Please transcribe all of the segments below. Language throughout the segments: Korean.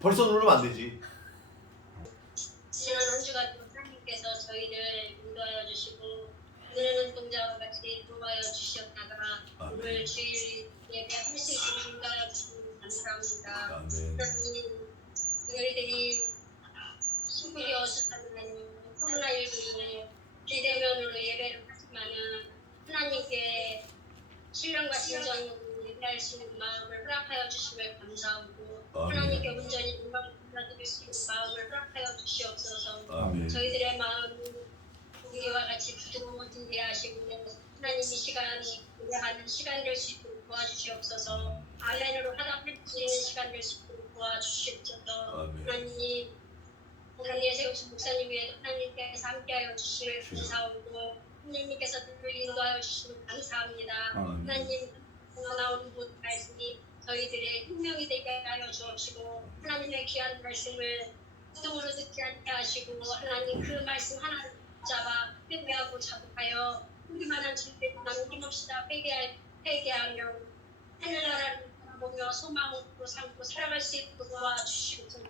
벌써 누르면 안 되지. 지난 한 주간 하나님께서 저희를 인도하여 주시고 은혜는 동자와 같이 도와여 주셨다가 오늘 주일 예배할 수 있도록 인도하여 주시니 감사합니다. 아멘. 하나님, 저희들이 힘들이 어수선하는 코로나19로 비대면으로 예배를 하지만은 하나님께 신령과 진정으로 예배할 수 있는 마음을 허락하여 주심을 감사하고 하나님께 온전히 영광을 드릴 수 있는 마음을 허락하여 주시옵소서. 아멘. 저희들의 마음이 우리와 같이 부드러워지게 하시고 하나님 이 시간이 우리하는 시간 될 수 있도록 도와주시옵소서. 아멘으로 화답할 수 있는 시간 될 수 있도록 도와주시옵소서. 하나님 하나님의 세우신 목사님 위에 하나님께서 함께하여 주시길 감사하고 하나님께서 그를 인도하여 주시면 감사합니다. 하나님 나오는 모든 말씀이 저희들의 생명이 되게 하여 주옵시고 하나님의 귀한 말씀을 수동으로 듣지 않게 하시고 하나님 그 말씀 하나를 잡아 회개하고 자복하여 우리만한 죄를 남김없이다 회개하며 하늘나라를 보며 소망으로 삼고 살아갈 수 있도록 도와주시옵소서.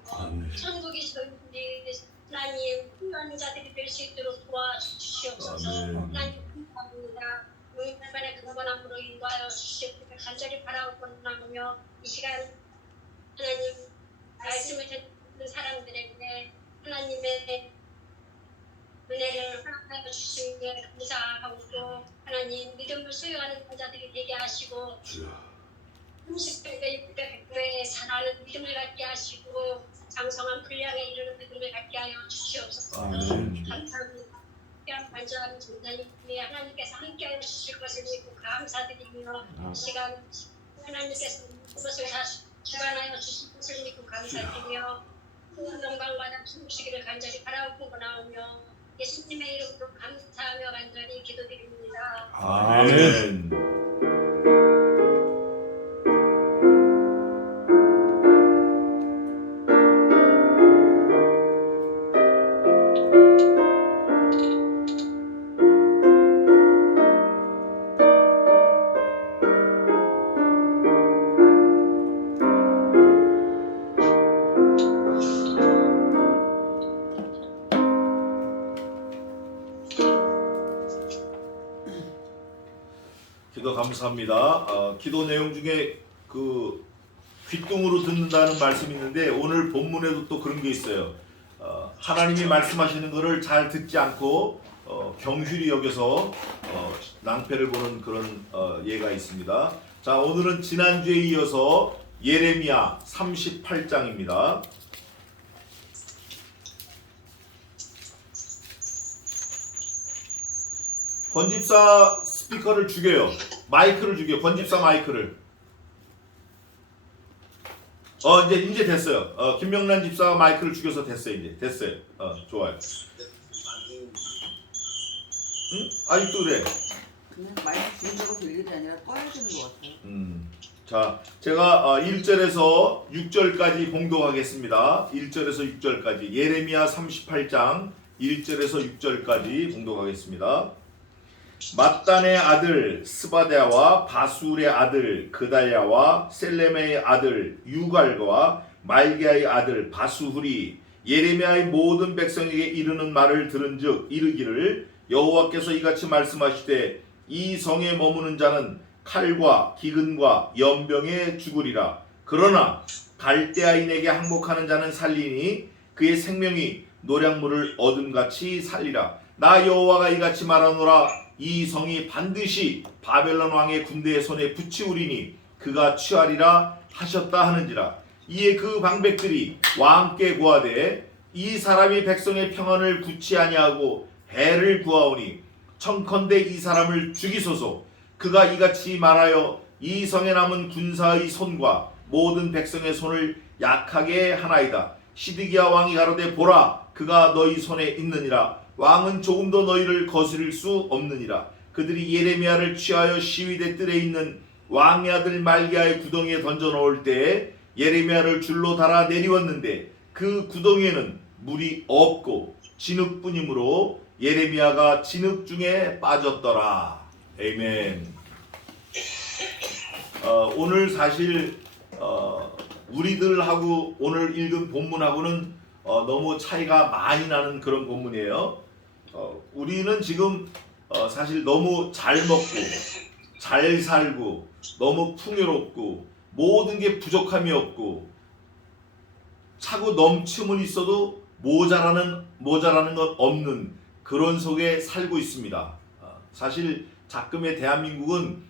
천국이 저희들이 하나님 필요한 자들이 될 수 있도록 도와주시옵소서. 하나님 감사합니다. 우리만의 근본함으로 인도하여 주시옵소서. 간절히 바라고 나누며 이 시간 하나님 말씀을 듣는 사람들에게 하나님의 은혜를 허락하여 주시기에 감사하고 또 하나님 믿음을 소유하는 자들이 되게 하시고 30배, 60배, 100배에 살아는 믿음을 갖게 하시고 장성한 분량에 이르는 믿음을 갖게 하여 주시옵소서. 감사합니다. 귀한 반주하는 전사님이 하나님께서 함께하여 주실 것을 믿고 감사드리며 이 시간 하나님께서 그것을 다 주관하여 주실 것을 믿고 감사드리며 큰 영광과 숨쉬기를 간절히 바라고 나오며 예수님의 이름으로 감사하며 간절히 기도드립니다. 아멘. 기도 감사합니다. 기도 내용 중에 그 귓등으로 듣는다는 말씀이 있는데 오늘 본문에도 또 그런 게 있어요. 하나님이 말씀하시는 것을 잘 듣지 않고 경휼히 여겨서 낭패를 보는 그런 예가 있습니다. 자, 오늘은 지난주에 이어서 예레미야 38장입니다. 권집사 스피커를 죽여요. 마이크를 죽여. 권집사 마이크를. 이제 됐어요. 김명란 집사 마이크를 죽여서 됐어요. 이제 됐어요. 좋아요. 응? 아직도 그래. 그냥 마이크 죽인다고 될 일이 아니라 꺼야 되는 것 같아요. 자, 제가 1절에서 6절까지 봉독하겠습니다. 1절에서 6절까지 예레미야 38장 1절에서 6절까지 봉독하겠습니다. mat단의 아들 스바데아와 바술의 아들 그다야와 셀레메의 아들 유갈과 말기야의 아들 바수훌이 예레미야의 모든 백성에게 이르는 말을 들은즉 이르기를 여호와께서 이같이 말씀하시되 이 성에 머무는 자는 칼과 기근과 연병에 죽으리라. 그러나 갈대아인에게 항복하는 자는 살리니 그의 생명이 노량물을 얻음같이 살리라. 나 여호와가 이같이 말하노라. 이 성이 반드시 바벨론 왕의 군대의 손에 붙이우리니 그가 취하리라 하셨다 하는지라. 이에 그 방백들이 왕께 고하되 이 사람이 백성의 평안을 굳이 아니하고 해를 구하오니 청컨대 이 사람을 죽이소서. 그가 이같이 말하여 이 성에 남은 군사의 손과 모든 백성의 손을 약하게 하나이다. 시드기야 왕이 가로되 보라 그가 너희 손에 있느니라. 왕은 조금도 너희를 거스릴 수 없느니라. 그들이 예레미야를 취하여 시위대 뜰에 있는 왕의 아들 말기야의 구덩이에 던져 넣을 때에 예레미야를 줄로 달아 내리웠는데 그 구덩이에는 물이 없고 진흙뿐이므로 예레미야가 진흙 중에 빠졌더라. 아멘. 오늘 사실 우리들하고 오늘 읽은 본문하고는 너무 차이가 많이 나는 그런 본문이에요. 우리는 지금 사실 너무 잘 먹고 잘 살고 너무 풍요롭고 모든 게 부족함이 없고 차고 넘침은 있어도 모자라는 것 없는 그런 속에 살고 있습니다. 사실 작금의 대한민국은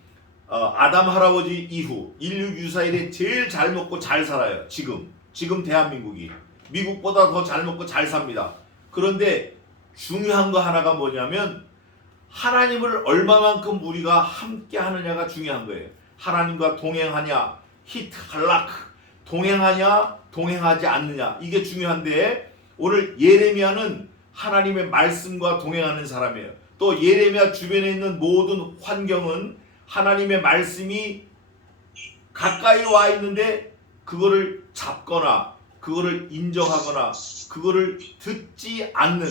아담 할아버지 이후 인류 유사 이래 제일 잘 먹고 잘 살아요. 지금 대한민국이 미국보다 더 잘 먹고 잘 삽니다. 그런데 중요한 거 하나가 뭐냐면 하나님을 얼마만큼 우리가 함께 하느냐가 중요한 거예요. 하나님과 동행하냐, 히트 할라크, 동행하냐, 동행하지 않느냐, 이게 중요한데 오늘 예레미야는 하나님의 말씀과 동행하는 사람이에요. 또 예레미야 주변에 있는 모든 환경은 하나님의 말씀이 가까이 와 있는데 그거를 잡거나 그거를 인정하거나 그거를 듣지 않는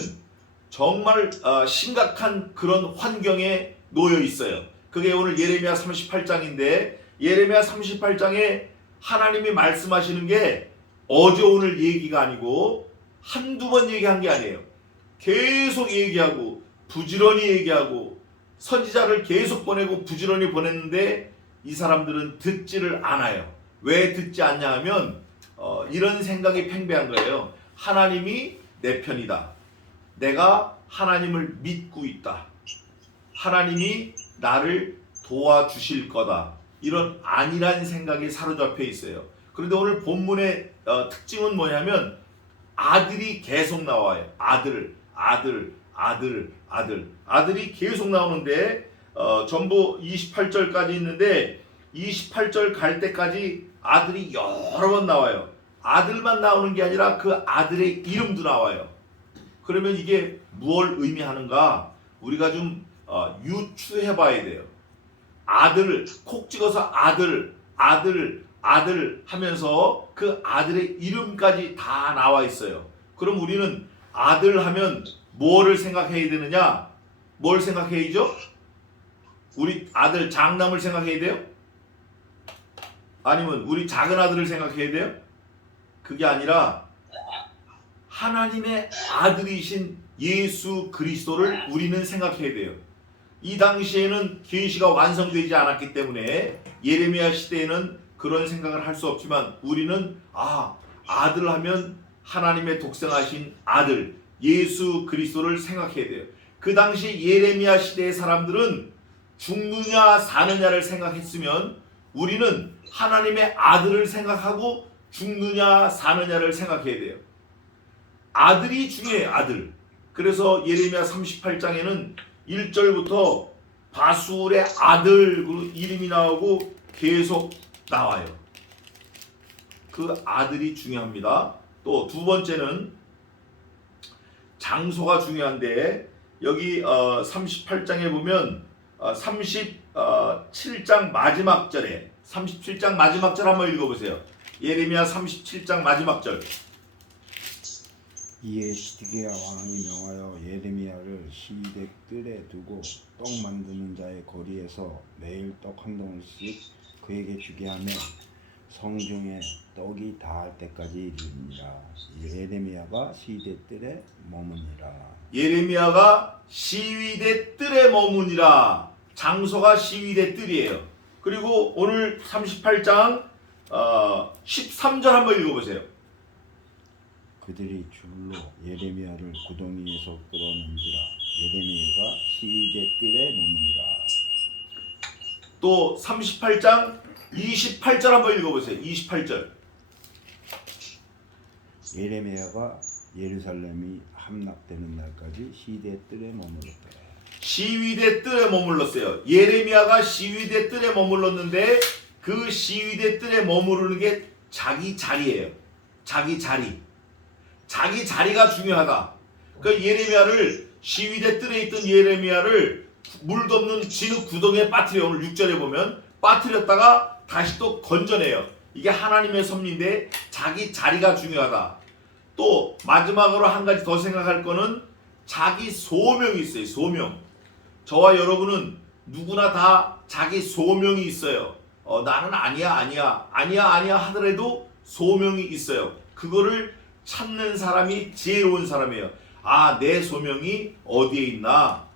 정말 심각한 그런 환경에 놓여 있어요. 그게 오늘 예레미야 38장인데 예레미야 38장에 하나님이 말씀하시는 게 어제 오늘 얘기가 아니고 한두 번 얘기한 게 아니에요. 계속 얘기하고 부지런히 얘기하고 선지자를 계속 보내고 부지런히 보냈는데 이 사람들은 듣지를 않아요. 왜 듣지 않냐 하면 이런 생각이 팽배한 거예요. 하나님이 내 편이다. 내가 하나님을 믿고 있다. 하나님이 나를 도와주실 거다. 이런 안일한 생각에 사로잡혀 있어요. 그런데 오늘 본문의 특징은 뭐냐면 아들이 계속 나와요. 아들이 계속 나오는데 전부 28절까지 있는데 28절 갈 때까지 아들이 여러 번 나와요. 아들만 나오는 게 아니라 그 아들의 이름도 나와요. 그러면 이게 무엇을 의미하는가? 우리가 좀 유추해 봐야 돼요. 아들, 콕 찍어서 아들 하면서 그 아들의 이름까지 다 나와 있어요. 그럼 우리는 아들 하면 뭐를 생각해야 되느냐? 뭘 생각해야죠? 우리 아들 장남을 생각해야 돼요? 아니면 우리 작은 아들을 생각해야 돼요? 그게 아니라 하나님의 아들이신 예수 그리스도를 우리는 생각해야 돼요. 이 당시에는 계시가 완성되지 않았기 때문에 예레미야 시대에는 그런 생각을 할 수 없지만 우리는 아들 하면 하나님의 독생하신 아들 예수 그리스도를 생각해야 돼요. 그 당시 예레미야 시대의 사람들은 죽느냐 사느냐를 생각했으면 우리는 하나님의 아들을 생각하고 죽느냐 사느냐를 생각해야 돼요. 아들이 중요해요. 아들. 그래서 예레미야 38장에는 1절부터 바술의 아들 이름이 나오고 계속 나와요. 그 아들이 중요합니다. 또 두 번째는 장소가 중요한데 여기 38장에 보면 37장 마지막 절에 37장 마지막 절 한번 읽어보세요. 예레미야 37장 마지막 절. 이에 시드기야 왕이 명하여 예레미야를 시위대 뜰에 두고 떡 만드는 자의 거리에서 매일 떡 한 덩어리씩 그에게 주게 하며 성중에 떡이 닿을 때까지 이르니라. 예레미야가 시위대 뜰에 머무니라. 예레미야가 시위대 뜰에 머무니라. 장소가 시위대 뜰이에요. 그리고 오늘 38장 13절 한번 읽어보세요. 그들이 줄로 예레미야를 구덩이에서 끌어낸지라. 예레미야가 시위대 뜰에 머무니라. 또 38장 28절 한번 읽어보세요. 28절. 예레미야가 예루살렘이 함락되는 날까지 시위대 뜰에 머물렀다. 시위대 뜰에 머물렀어요. 예레미야가 시위대 뜰에 머물렀는데 그 시위대 뜰에 머무르는 게 자기 자리예요. 자기 자리가 중요하다. 그 예레미야를 시위대 뜰에 있던 예레미야를 물도 없는 진흙 구덩이에 빠뜨려. 오늘 6절에 보면 빠뜨렸다가 다시 또 건져내요. 이게 하나님의 섭리인데 자기 자리가 중요하다. 또 마지막으로 한 가지 더 생각할 거는 자기 소명이 있어요. 소명. 저와 여러분은 누구나 다 자기 소명이 있어요. 나는 아니야 하더라도 소명이 있어요. 그거를 찾는 사람이 지혜로운 사람이에요. 아, 내 소명이 어디에 있나?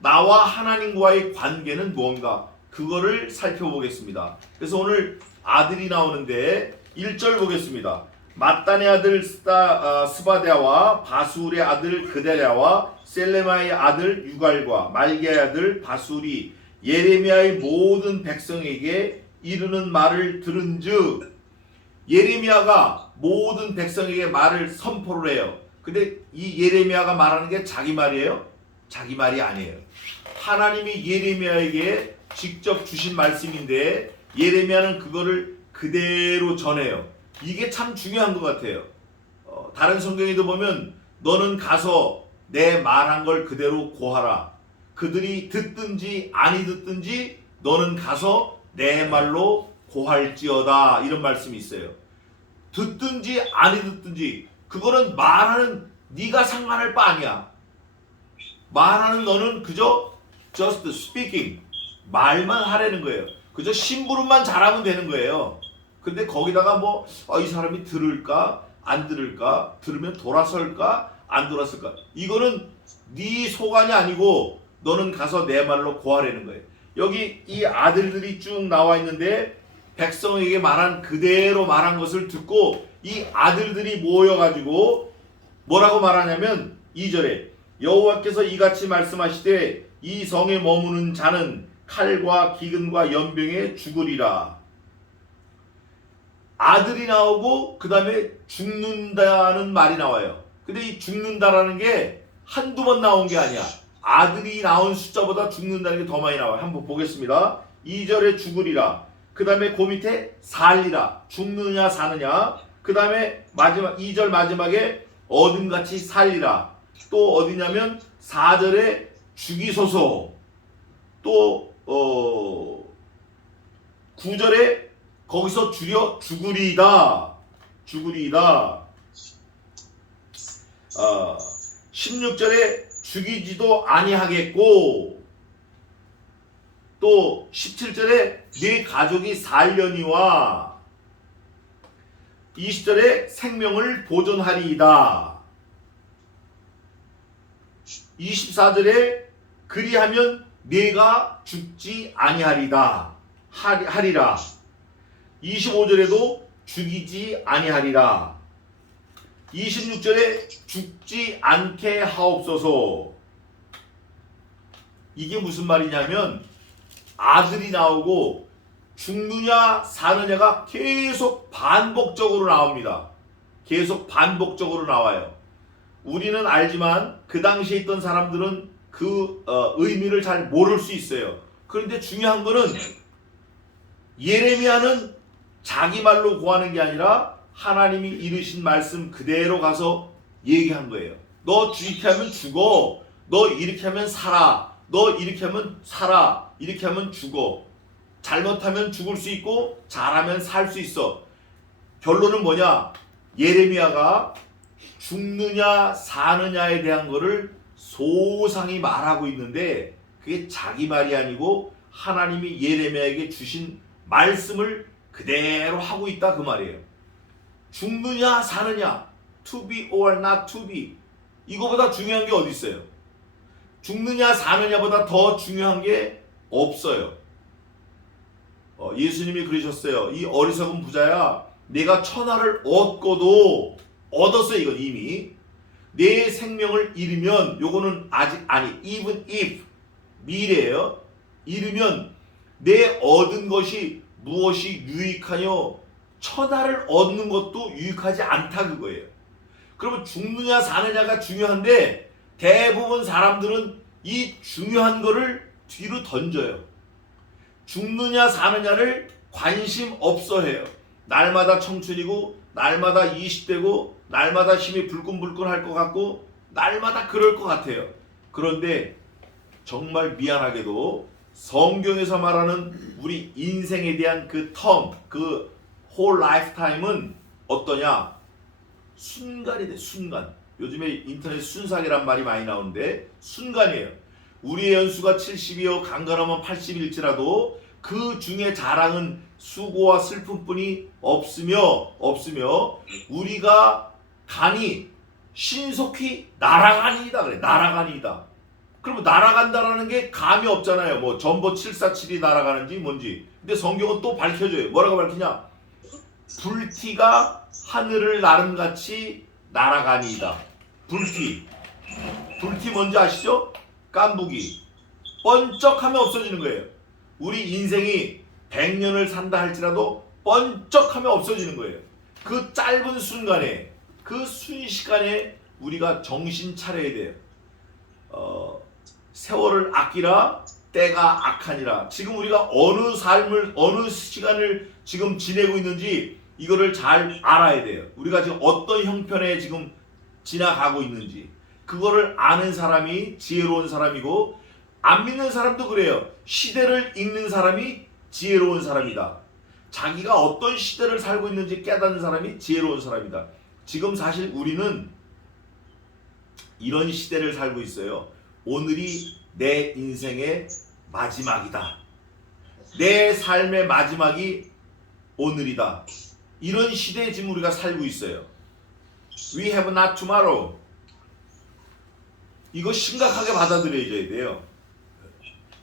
나와 하나님과의 관계는 무언가? 그거를 살펴보겠습니다. 그래서 오늘 아들이 나오는데 1절 보겠습니다. mat단의 아들 스바데아와 바술의 아들 그데랴와 셀레마의 아들 유갈과 말기야의 아들 바술이 예레미야의 모든 백성에게 이르는 말을 들은즉, 예레미야가 모든 백성에게 말을 선포를 해요. 근데 이 예레미야가 말하는 게 자기 말이에요? 자기 말이 아니에요. 하나님이 예레미야에게 직접 주신 말씀인데 예레미야는 그거를 그대로 전해요. 이게 참 중요한 것 같아요. 다른 성경에도 보면 너는 가서 내 말한 걸 그대로 고하라. 그들이 듣든지 아니 듣든지 너는 가서 내 말로 고할지어다, 이런 말씀이 있어요. 듣든지 아니 듣든지 그거는 말하는 네가 상관할 바 아니야. 말하는 너는 그저 just speaking, 말만 하라는 거예요. 그저 심부름만 잘하면 되는 거예요. 근데 거기다가 뭐 이 사람이 들을까 안 들을까, 들으면 돌아설까 안 돌아설까, 이거는 네 소관이 아니고 너는 가서 내 말로 고하라는 거예요. 여기 이 아들들이 쭉 나와 있는데 백성에게 말한 그대로 말한 것을 듣고 이 아들들이 모여가지고 뭐라고 말하냐면 2절에 여호와께서 이같이 말씀하시되 이 성에 머무는 자는 칼과 기근과 연병에 죽으리라. 아들이 나오고 그 다음에 죽는다는 말이 나와요. 근데 이 죽는다라는 게 한두 번 나온 게 아니야. 아들이 나온 숫자보다 죽는다는 게 더 많이 나와요. 한번 보겠습니다. 2절에 죽으리라. 그 다음에 그 밑에 살리라. 죽느냐 사느냐. 그 다음에 마지막 2절 마지막에 어둠같이 살리라. 또 어디냐면 4절에 죽이소서. 또 9절에 거기서 줄여 죽으리이다. 죽으리이다. 16절에 죽이지도 아니하겠고, 또 17절에 네 가족이 살려니와 20절에 생명을 보존하리이다. 24절에 그리하면 네가 죽지 아니하리다. 하리라. 25절에도 죽이지 아니하리라. 26절에 죽지 않게 하옵소서. 이게 무슨 말이냐면 아들이 나오고 죽느냐 사느냐가 계속 반복적으로 나옵니다. 계속 반복적으로 나와요. 우리는 알지만 그 당시에 있던 사람들은 그 의미를 잘 모를 수 있어요. 그런데 중요한 거는 예레미야는 자기 말로 고하는 게 아니라 하나님이 이르신 말씀 그대로 가서 얘기한 거예요. 너 이렇게 하면 죽어. 너 이렇게 하면 살아. 너 이렇게 하면 살아. 이렇게 하면 죽어. 잘못하면 죽을 수 있고 잘하면 살 수 있어. 결론은 뭐냐? 예레미야가 죽느냐 사느냐에 대한 거를 소상히 말하고 있는데 그게 자기 말이 아니고 하나님이 예레미야에게 주신 말씀을 그대로 하고 있다, 그 말이에요. 죽느냐 사느냐, to be or not to be, 이거보다 중요한 게 어디 있어요? 죽느냐 사느냐보다 더 중요한 게 없어요. 예수님이 그러셨어요. 이 어리석은 부자야, 내가 천하를 얻고도 얻었어요. 이건 이미 내 생명을 잃으면, 요거는 아직 아니, even if, 미래예요. 잃으면 내 얻은 것이 무엇이 유익하뇨? 천하를 얻는 것도 유익하지 않다, 그거예요. 그러면 죽느냐 사느냐가 중요한데 대부분 사람들은 이 중요한 거를 뒤로 던져요. 죽느냐 사느냐를 관심 없어 해요. 날마다 청춘이고 날마다 20대고 날마다 힘이 불끈불끈 할 것 같고 날마다 그럴 것 같아요. 그런데 정말 미안하게도 성경에서 말하는 우리 인생에 대한 그 텀, 그 whole lifetime은 어떠냐? 순간이 돼, 순간. 요즘에 인터넷 순삭이란 말이 많이 나오는데 순간이에요. 우리의 연수가 70이요 강건하면 80일지라도 그 중에 자랑은 수고와 슬픔뿐이 없으며 우리가 간이 신속히 날아가니이다 그래. 날아가니이다. 그러면 날아간다라는 게 감이 없잖아요. 뭐 전보 747이 날아가는지 뭔지. 근데 성경은 또 밝혀줘요. 뭐라고 밝히냐? 불티가 하늘을 나름같이 날아가니이다. 불티 뭔지 아시죠? 깐부기. 번쩍하면 없어지는 거예요. 우리 인생이 100년을 산다 할지라도 번쩍하면 없어지는 거예요. 그 짧은 순간에, 그 순식간에 우리가 정신 차려야 돼요. 세월을 아끼라 때가 악하니라. 지금 우리가 어느 삶을, 어느 시간을 지금 지내고 있는지 이거를 잘 알아야 돼요. 우리가 지금 어떤 형편에 지금 지나가고 있는지. 그거를 아는 사람이 지혜로운 사람이고, 안 믿는 사람도 그래요. 시대를 읽는 사람이 지혜로운 사람이다. 자기가 어떤 시대를 살고 있는지 깨닫는 사람이 지혜로운 사람이다. 지금 사실 우리는 이런 시대를 살고 있어요. 오늘이 내 인생의 마지막이다. 내 삶의 마지막이 오늘이다. 이런 시대에 지금 우리가 살고 있어요. We have not tomorrow. 이거 심각하게 받아들여져야 돼요.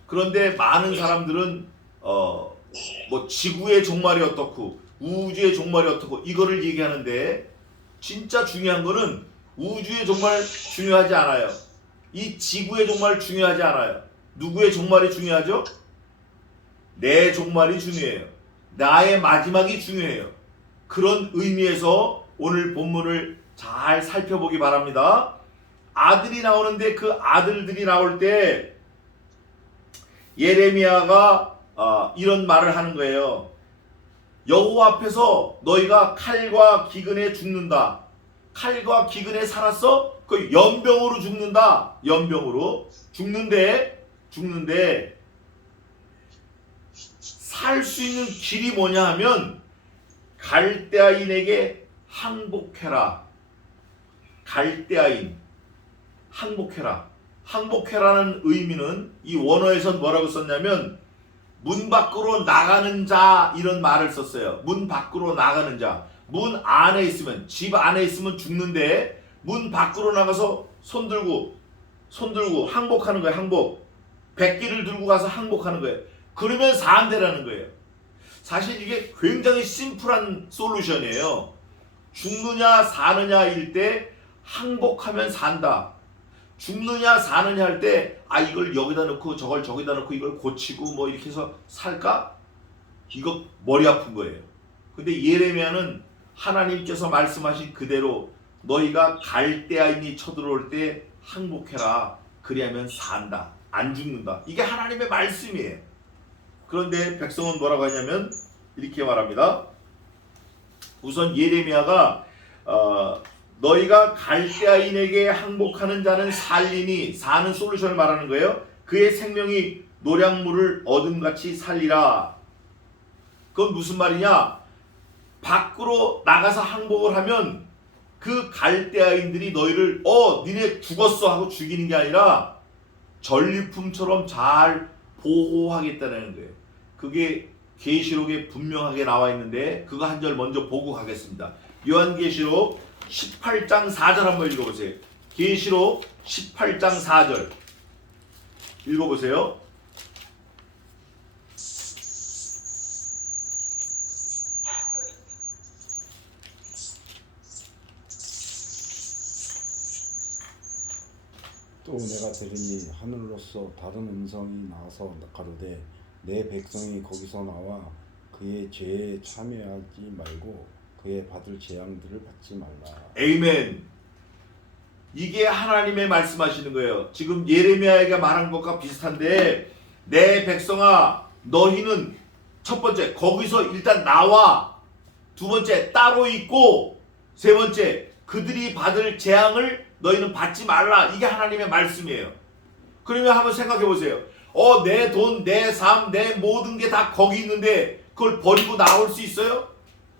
그런데 많은 사람들은 뭐 지구의 종말이 어떻고 우주의 종말이 어떻고 이거를 얘기하는데, 진짜 중요한 거는 우주의 종말 중요하지 않아요. 이 지구의 종말 중요하지 않아요. 누구의 종말이 중요하죠? 내 종말이 중요해요. 나의 마지막이 중요해요. 그런 의미에서 오늘 본문을 잘 살펴보기 바랍니다. 아들이 나오는데 그 아들들이 나올 때 예레미야가 이런 말을 하는 거예요. 여호와 앞에서 너희가 칼과 기근에 죽는다. 칼과 기근에 살았어? 그 연병으로 죽는다. 연병으로 죽는데 살 수 있는 길이 뭐냐 하면 갈대아인에게 항복해라. 갈대아인 항복해라. 항복해라는 의미는 이 원어에선 뭐라고 썼냐면 문 밖으로 나가는 자, 이런 말을 썼어요. 문 밖으로 나가는 자. 문 안에 있으면, 집 안에 있으면 죽는데 문 밖으로 나가서 손 들고 항복하는 거예요. 항복. 백기를 들고 가서 항복하는 거예요. 그러면 산대라는 거예요. 사실 이게 굉장히 심플한 솔루션이에요. 죽느냐 사느냐일 때 항복하면 산다. 죽느냐 사느냐 할 때 이걸 여기다 넣고 저걸 저기다 넣고 이걸 고치고 뭐 이렇게 해서 살까? 이거 머리 아픈 거예요. 근데 예레미야는 하나님께서 말씀하신 그대로 너희가 갈대아인이 쳐들어올 때 항복해라. 그리하면 산다. 안 죽는다. 이게 하나님의 말씀이에요. 그런데 백성은 뭐라고 하냐면 이렇게 말합니다. 우선 예레미야가 너희가 갈대아인에게 항복하는 자는 살리니, 사는 솔루션을 말하는 거예요. 그의 생명이 노량물을 얻음같이 살리라. 그건 무슨 말이냐? 밖으로 나가서 항복을 하면 그 갈대아인들이 너희를 니네 죽었어 하고 죽이는 게 아니라 전리품처럼 잘 보호하겠다는 거예요. 그게 계시록에 분명하게 나와 있는데 그거 한 절 먼저 보고 가겠습니다. 요한계시록 18장 4절 한번 읽어보세요. 계시록 18장 4절 읽어보세요. 또 내가 들으니 하늘로서 다른 음성이 나와서 가로되 내 백성이 거기서 나와 그의 죄에 참여하지 말고 그의 받을 재앙들을 받지 말라. 에이멘. 이게 하나님의 말씀하시는 거예요. 지금 예레미야가 말한 것과 비슷한데, 내 백성아 너희는 첫 번째 거기서 일단 나와, 두 번째 따로 있고, 세 번째 그들이 받을 재앙을 너희는 받지 말라. 이게 하나님의 말씀이에요. 그러면 한번 생각해 보세요. 내 돈, 내 삶, 내 모든 게 다 거기 있는데 그걸 버리고 나올 수 있어요?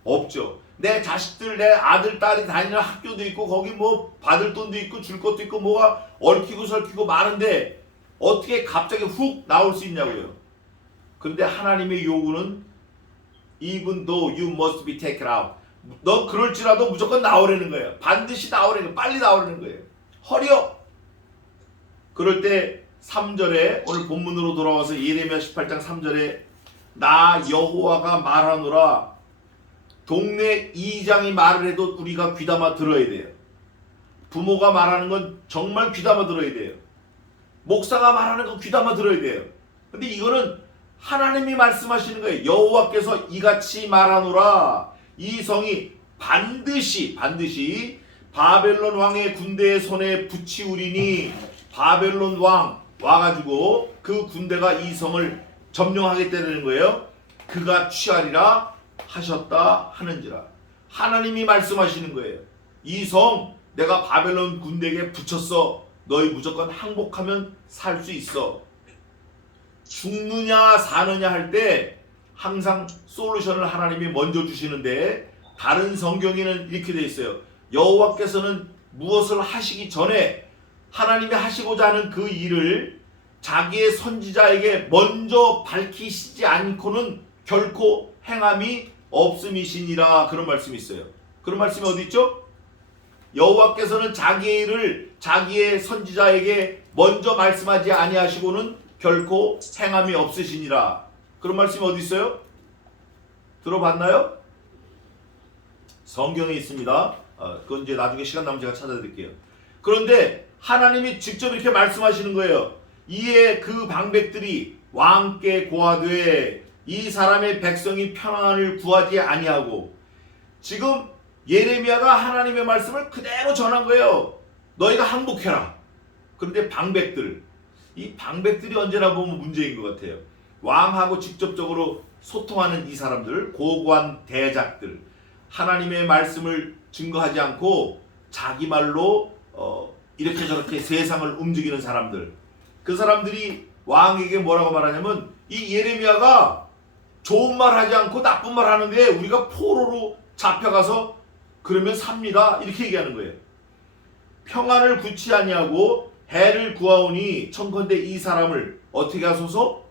없죠. 내 자식들, 내 아들, 딸이 다니는 학교도 있고 거기 뭐 받을 돈도 있고 줄 것도 있고 뭐가 얽히고 설키고 많은데 어떻게 갑자기 훅 나올 수 있냐고요. 그런데 하나님의 요구는 even though you must be taken out. 너 그럴지라도 무조건 나오라는 거예요. 반드시 나오라는 거예요. 빨리 나오라는 거예요. 허리요. 그럴 때 3절에 오늘 본문으로 돌아와서 예레미야 18장 3절에 나 여호와가 말하노라. 동네 이장이 말을 해도 우리가 귀담아 들어야 돼요. 부모가 말하는 건 정말 귀담아 들어야 돼요. 목사가 말하는 건 귀담아 들어야 돼요. 근데 이거는 하나님이 말씀하시는 거예요. 여호와께서 이같이 말하노라. 이 성이 반드시 바벨론 왕의 군대의 손에 붙이우리니 바벨론 왕 와가지고 그 군대가 이 성을 점령하겠다는 거예요. 그가 취하리라 하셨다 하는지라. 하나님이 말씀하시는 거예요. 이 성 내가 바벨론 군대에게 붙였어. 너희 무조건 항복하면 살 수 있어. 죽느냐 사느냐 할 때 항상 솔루션을 하나님이 먼저 주시는데 다른 성경에는 이렇게 돼 있어요. 여호와께서는 무엇을 하시기 전에 하나님이 하시고자 하는 그 일을 자기의 선지자에게 먼저 밝히시지 않고는 결코 행함이 없음이시니라. 그런 말씀이 있어요. 그런 말씀이 어디 있죠? 여호와께서는 자기의 일을 자기의 선지자에게 먼저 말씀하지 아니하시고는 결코 행함이 없으시니라. 그런 말씀이 어디 있어요? 들어봤나요? 성경에 있습니다. 그건 이제 나중에 시간 나면 제가 찾아드릴게요. 그런데 하나님이 직접 이렇게 말씀하시는 거예요. 이에 그 방백들이 왕께 고하되 이 사람의 백성이 평안을 구하지 아니하고. 지금 예레미야가 하나님의 말씀을 그대로 전한 거예요. 너희가 항복해라. 그런데 방백들, 이 방백들이 언제나 보면 문제인 것 같아요. 왕하고 직접적으로 소통하는 이 사람들, 고고한 대작들, 하나님의 말씀을 증거하지 않고 자기 말로 이렇게 저렇게 세상을 움직이는 사람들, 그 사람들이 왕에게 뭐라고 말하냐면 이 예레미야가 좋은 말 하지 않고 나쁜 말 하는데 우리가 포로로 잡혀가서 그러면 삽니다. 이렇게 얘기하는 거예요. 평안을 구치 아니하고 해를 구하오니 청컨대 이 사람을 어떻게 하소서?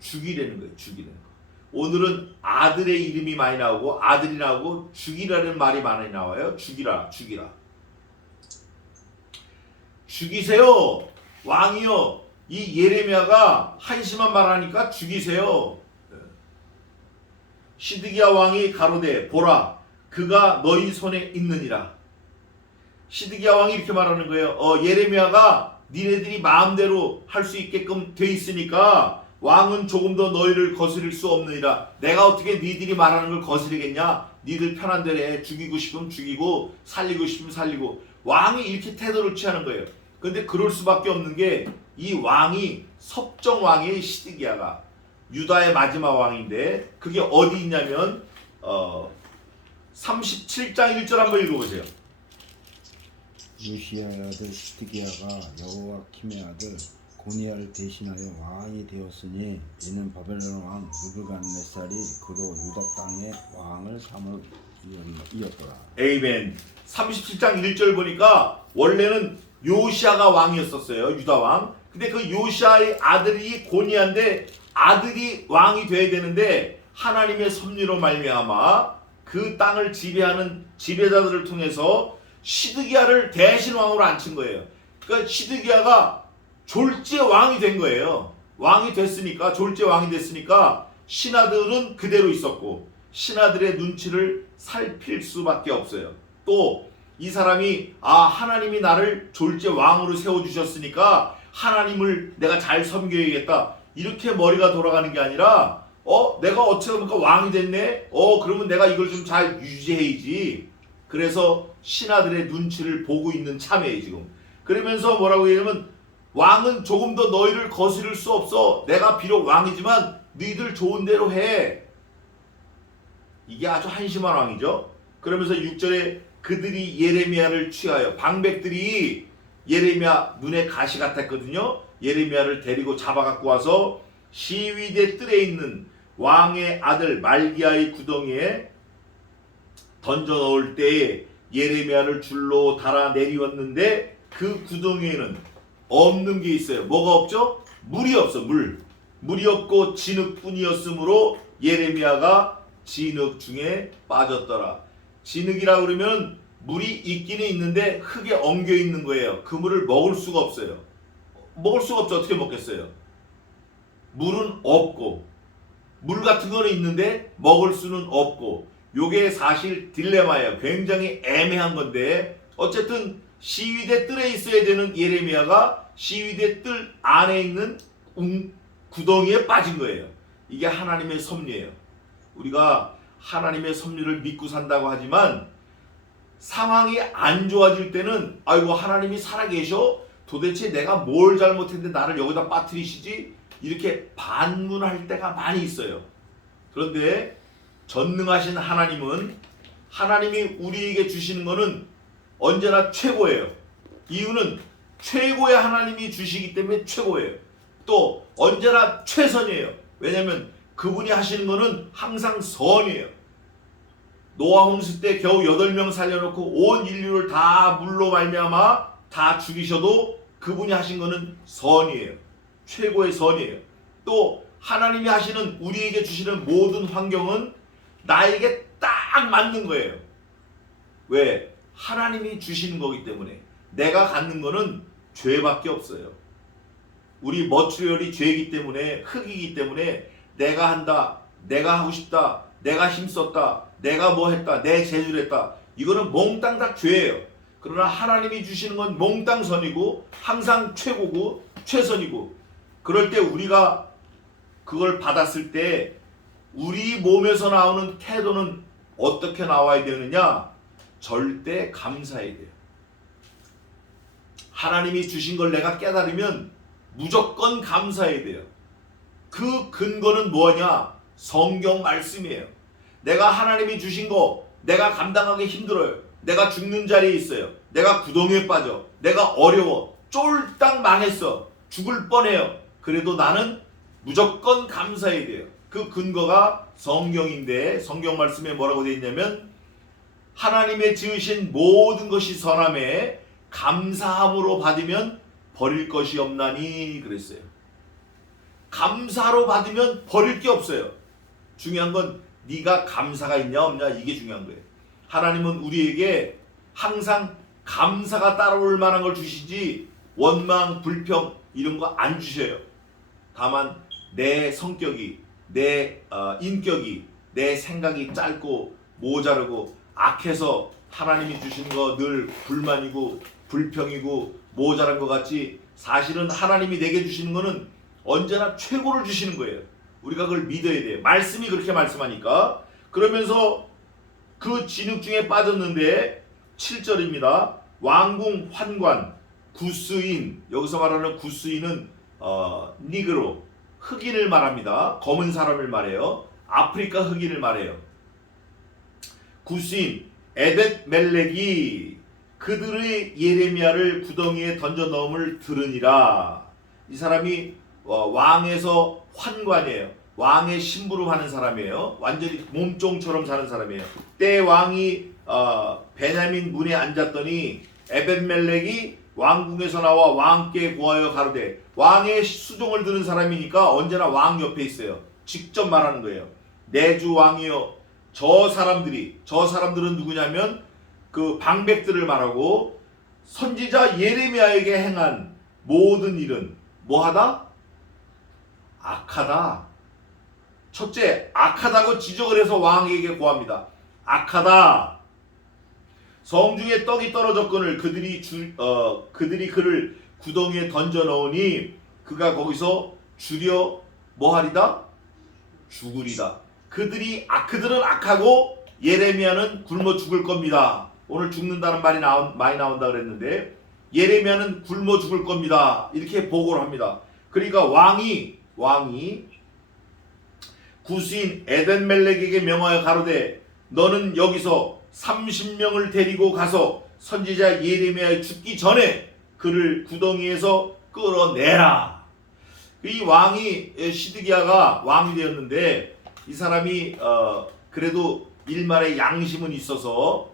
죽이라는 거예요. 죽이라는 거. 오늘은 아들의 이름이 많이 나오고 아들이 나오고 죽이라는 말이 많이 나와요. 죽이라. 죽이세요. 왕이요. 이 예레미야가 한심한 말하니까 죽이세요. 시드기야 왕이 가로되 보라 그가 너희 손에 있느니라. 시드기야 왕이 이렇게 말하는 거예요. 예레미야가 니네들이 마음대로 할 수 있게끔 돼 있으니까 왕은 조금 더 너희를 거스릴 수 없느니라. 내가 어떻게 니들이 말하는 걸 거스리겠냐. 니들 편한 대로 해. 죽이고 싶으면 죽이고 살리고 싶으면 살리고. 왕이 이렇게 태도를 취하는 거예요. 근데 그럴 수밖에 없는 게 이 왕이 섭정 왕의 시드기야가 유다의 마지막 왕인데 그게 어디 있냐면 37장 1절 한번 읽어보세요. 요시야의 아들 시드기야가 여호와킴의 아들 고니야를 대신하여 왕이 되었으니 이는 바벨론 왕 느부갓네살이 그로 유다 땅의 왕을 삼을 이었더라. 에이멘. 37장 1절 보니까 원래는 요시야가 왕이었었어요. 유다 왕. 근데 그 요시야의 아들이 고니야인데 아들이 왕이 돼야 되는데 하나님의 섭리로 말미암아 그 땅을 지배하는 지배자들을 통해서 시드기야를 대신 왕으로 앉힌 거예요. 그러니까 시드기야가 졸제 왕이 된 거예요. 왕이 됐으니까 졸제 왕이 됐으니까 신하들은 그대로 있었고 신하들의 눈치를 살필 수밖에 없어요. 또 이 사람이 하나님이 나를 졸제 왕으로 세워주셨으니까 하나님을 내가 잘 섬겨야겠다. 이렇게 머리가 돌아가는 게 아니라 내가 어찌 보니까 왕이 됐네. 그러면 내가 이걸 좀 잘 유지해야지. 그래서 신하들의 눈치를 보고 있는 참이에요 지금. 그러면서 뭐라고 얘기하면 왕은 조금 더 너희를 거스릴 수 없어. 내가 비록 왕이지만 너희들 좋은 대로 해. 이게 아주 한심한 왕이죠. 그러면서 6절에 그들이 예레미야를 취하여 방백들이 예레미야 눈에 가시 같았거든요. 예레미야를 데리고 잡아갖고 와서 시위대 뜰에 있는 왕의 아들 말기야의 구덩이에 던져 넣을 때에 예레미야를 줄로 달아 내리웠는데 그 구덩이에는 없는 게 있어요. 뭐가 없죠? 물이 없어. 물이 없고 진흙뿐이었으므로 예레미야가 진흙 중에 빠졌더라. 진흙이라 그러면 물이 있기는 있는데 흙에 엉겨 있는 거예요. 그 물을 먹을 수가 없어요. 먹을 수가 없죠. 어떻게 먹겠어요? 물은 없고 물 같은 거는 있는데 먹을 수는 없고, 요게 사실 딜레마예요. 굉장히 애매한 건데, 어쨌든 시위대 뜰에 있어야 되는 예레미야가 시위대 뜰 안에 있는 구덩이에 빠진 거예요. 이게 하나님의 섭리예요. 우리가 하나님의 섭리를 믿고 산다고 하지만 상황이 안 좋아질 때는 아이고 하나님이 살아계셔? 도대체 내가 뭘 잘못했는데 나를 여기다 빠뜨리시지? 이렇게 반문할 때가 많이 있어요. 그런데 전능하신 하나님은, 하나님이 우리에게 주시는 것은 언제나 최고예요. 이유는 최고의 하나님이 주시기 때문에 최고예요. 또 언제나 최선이에요. 왜냐하면 그분이 하시는 것은 항상 선이에요. 노아 홍수 때 겨우 8명 살려놓고 온 인류를 다 물로 말미암아 다 죽이셔도 그분이 하신 것은 선이에요. 최고의 선이에요. 또 하나님이 하시는, 우리에게 주시는 모든 환경은 나에게 딱 맞는 거예요. 왜? 하나님이 주시는 거기 때문에. 내가 갖는 거는 죄밖에 없어요. 우리 머추리얼이 죄이기 때문에, 흙이기 때문에 내가 한다, 내가 하고 싶다, 내가 힘썼다, 내가 뭐 했다, 내 재주를 했다, 이거는 몽땅 다 죄예요. 그러나 하나님이 주시는 건 몽땅 선이고 항상 최고고 최선이고, 그럴 때 우리가 그걸 받았을 때 우리 몸에서 나오는 태도는 어떻게 나와야 되느냐? 절대 감사해야 돼요. 하나님이 주신 걸 내가 깨달으면 무조건 감사해야 돼요. 그 근거는 뭐냐? 성경 말씀이에요. 내가 하나님이 주신 거 내가 감당하기 힘들어요. 내가 죽는 자리에 있어요. 내가 구덩이에 빠져. 내가 어려워. 쫄딱 망했어. 죽을 뻔해요. 그래도 나는 무조건 감사해야 돼요. 그 근거가 성경인데, 성경 말씀에 뭐라고 되어 있냐면 하나님의 지으신 모든 것이 선함에 감사함으로 받으면 버릴 것이 없나니 그랬어요. 감사로 받으면 버릴 게 없어요. 중요한 건 네가 감사가 있냐 없냐, 이게 중요한 거예요. 하나님은 우리에게 항상 감사가 따라올 만한 걸 주시지 원망, 불평 이런 거 안 주셔요. 다만 내 성격이, 내 인격이, 내 생각이 짧고 모자르고 악해서 하나님이 주신 거 늘 불만이고 불평이고 모자란 것 같지, 사실은 하나님이 내게 주시는 거는 언제나 최고를 주시는 거예요. 우리가 그걸 믿어야 돼요. 말씀이 그렇게 말씀하니까. 그러면서 그 진흙 중에 빠졌는데 7절입니다. 왕궁 환관 구스인, 여기서 말하는 구스인은 니그로, 흑인을 말합니다. 검은 사람을 말해요. 아프리카 흑인을 말해요. 구스인 에벳 멜렉이 그들의 예레미야를 구덩이에 던져 넣음을 들으니라. 이 사람이 왕에서 환관이에요. 왕의 심부름 하는 사람이에요. 완전히 몸종처럼 사는 사람이에요. 때 왕이 베냐민 문에 앉았더니 에벳멜렉이 왕궁에서 나와 왕께 구하여 가로되, 왕의 수종을 드는 사람이니까 언제나 왕 옆에 있어요. 직접 말하는 거예요. 내 주 왕이여, 저 사람들은 누구냐면 그 방백들을 말하고, 선지자 예레미야에게 행한 모든 일은 뭐하다? 악하다. 첫째, 악하다고 지적을 해서 왕에게 고합니다. 악하다. 성중에 떡이 떨어졌거늘 그들이 그를 구덩이에 던져 넣으니 그가 거기서 주려 뭐하리다? 죽으리다. 그들은 악하고 예레미야는 굶어 죽을 겁니다. 오늘 죽는다는 말이 많이 나온다 그랬는데, 예레미야는 굶어 죽을 겁니다. 이렇게 보고를 합니다. 그러니까 왕이 구스인 에벳멜렉에게 명하여 가로되, 너는 여기서 30명을 데리고 가서 선지자 예레미야의 죽기 전에 그를 구덩이에서 끌어내라. 이 왕이, 시드기야가 왕이 되었는데, 이 사람이 그래도 일말의 양심은 있어서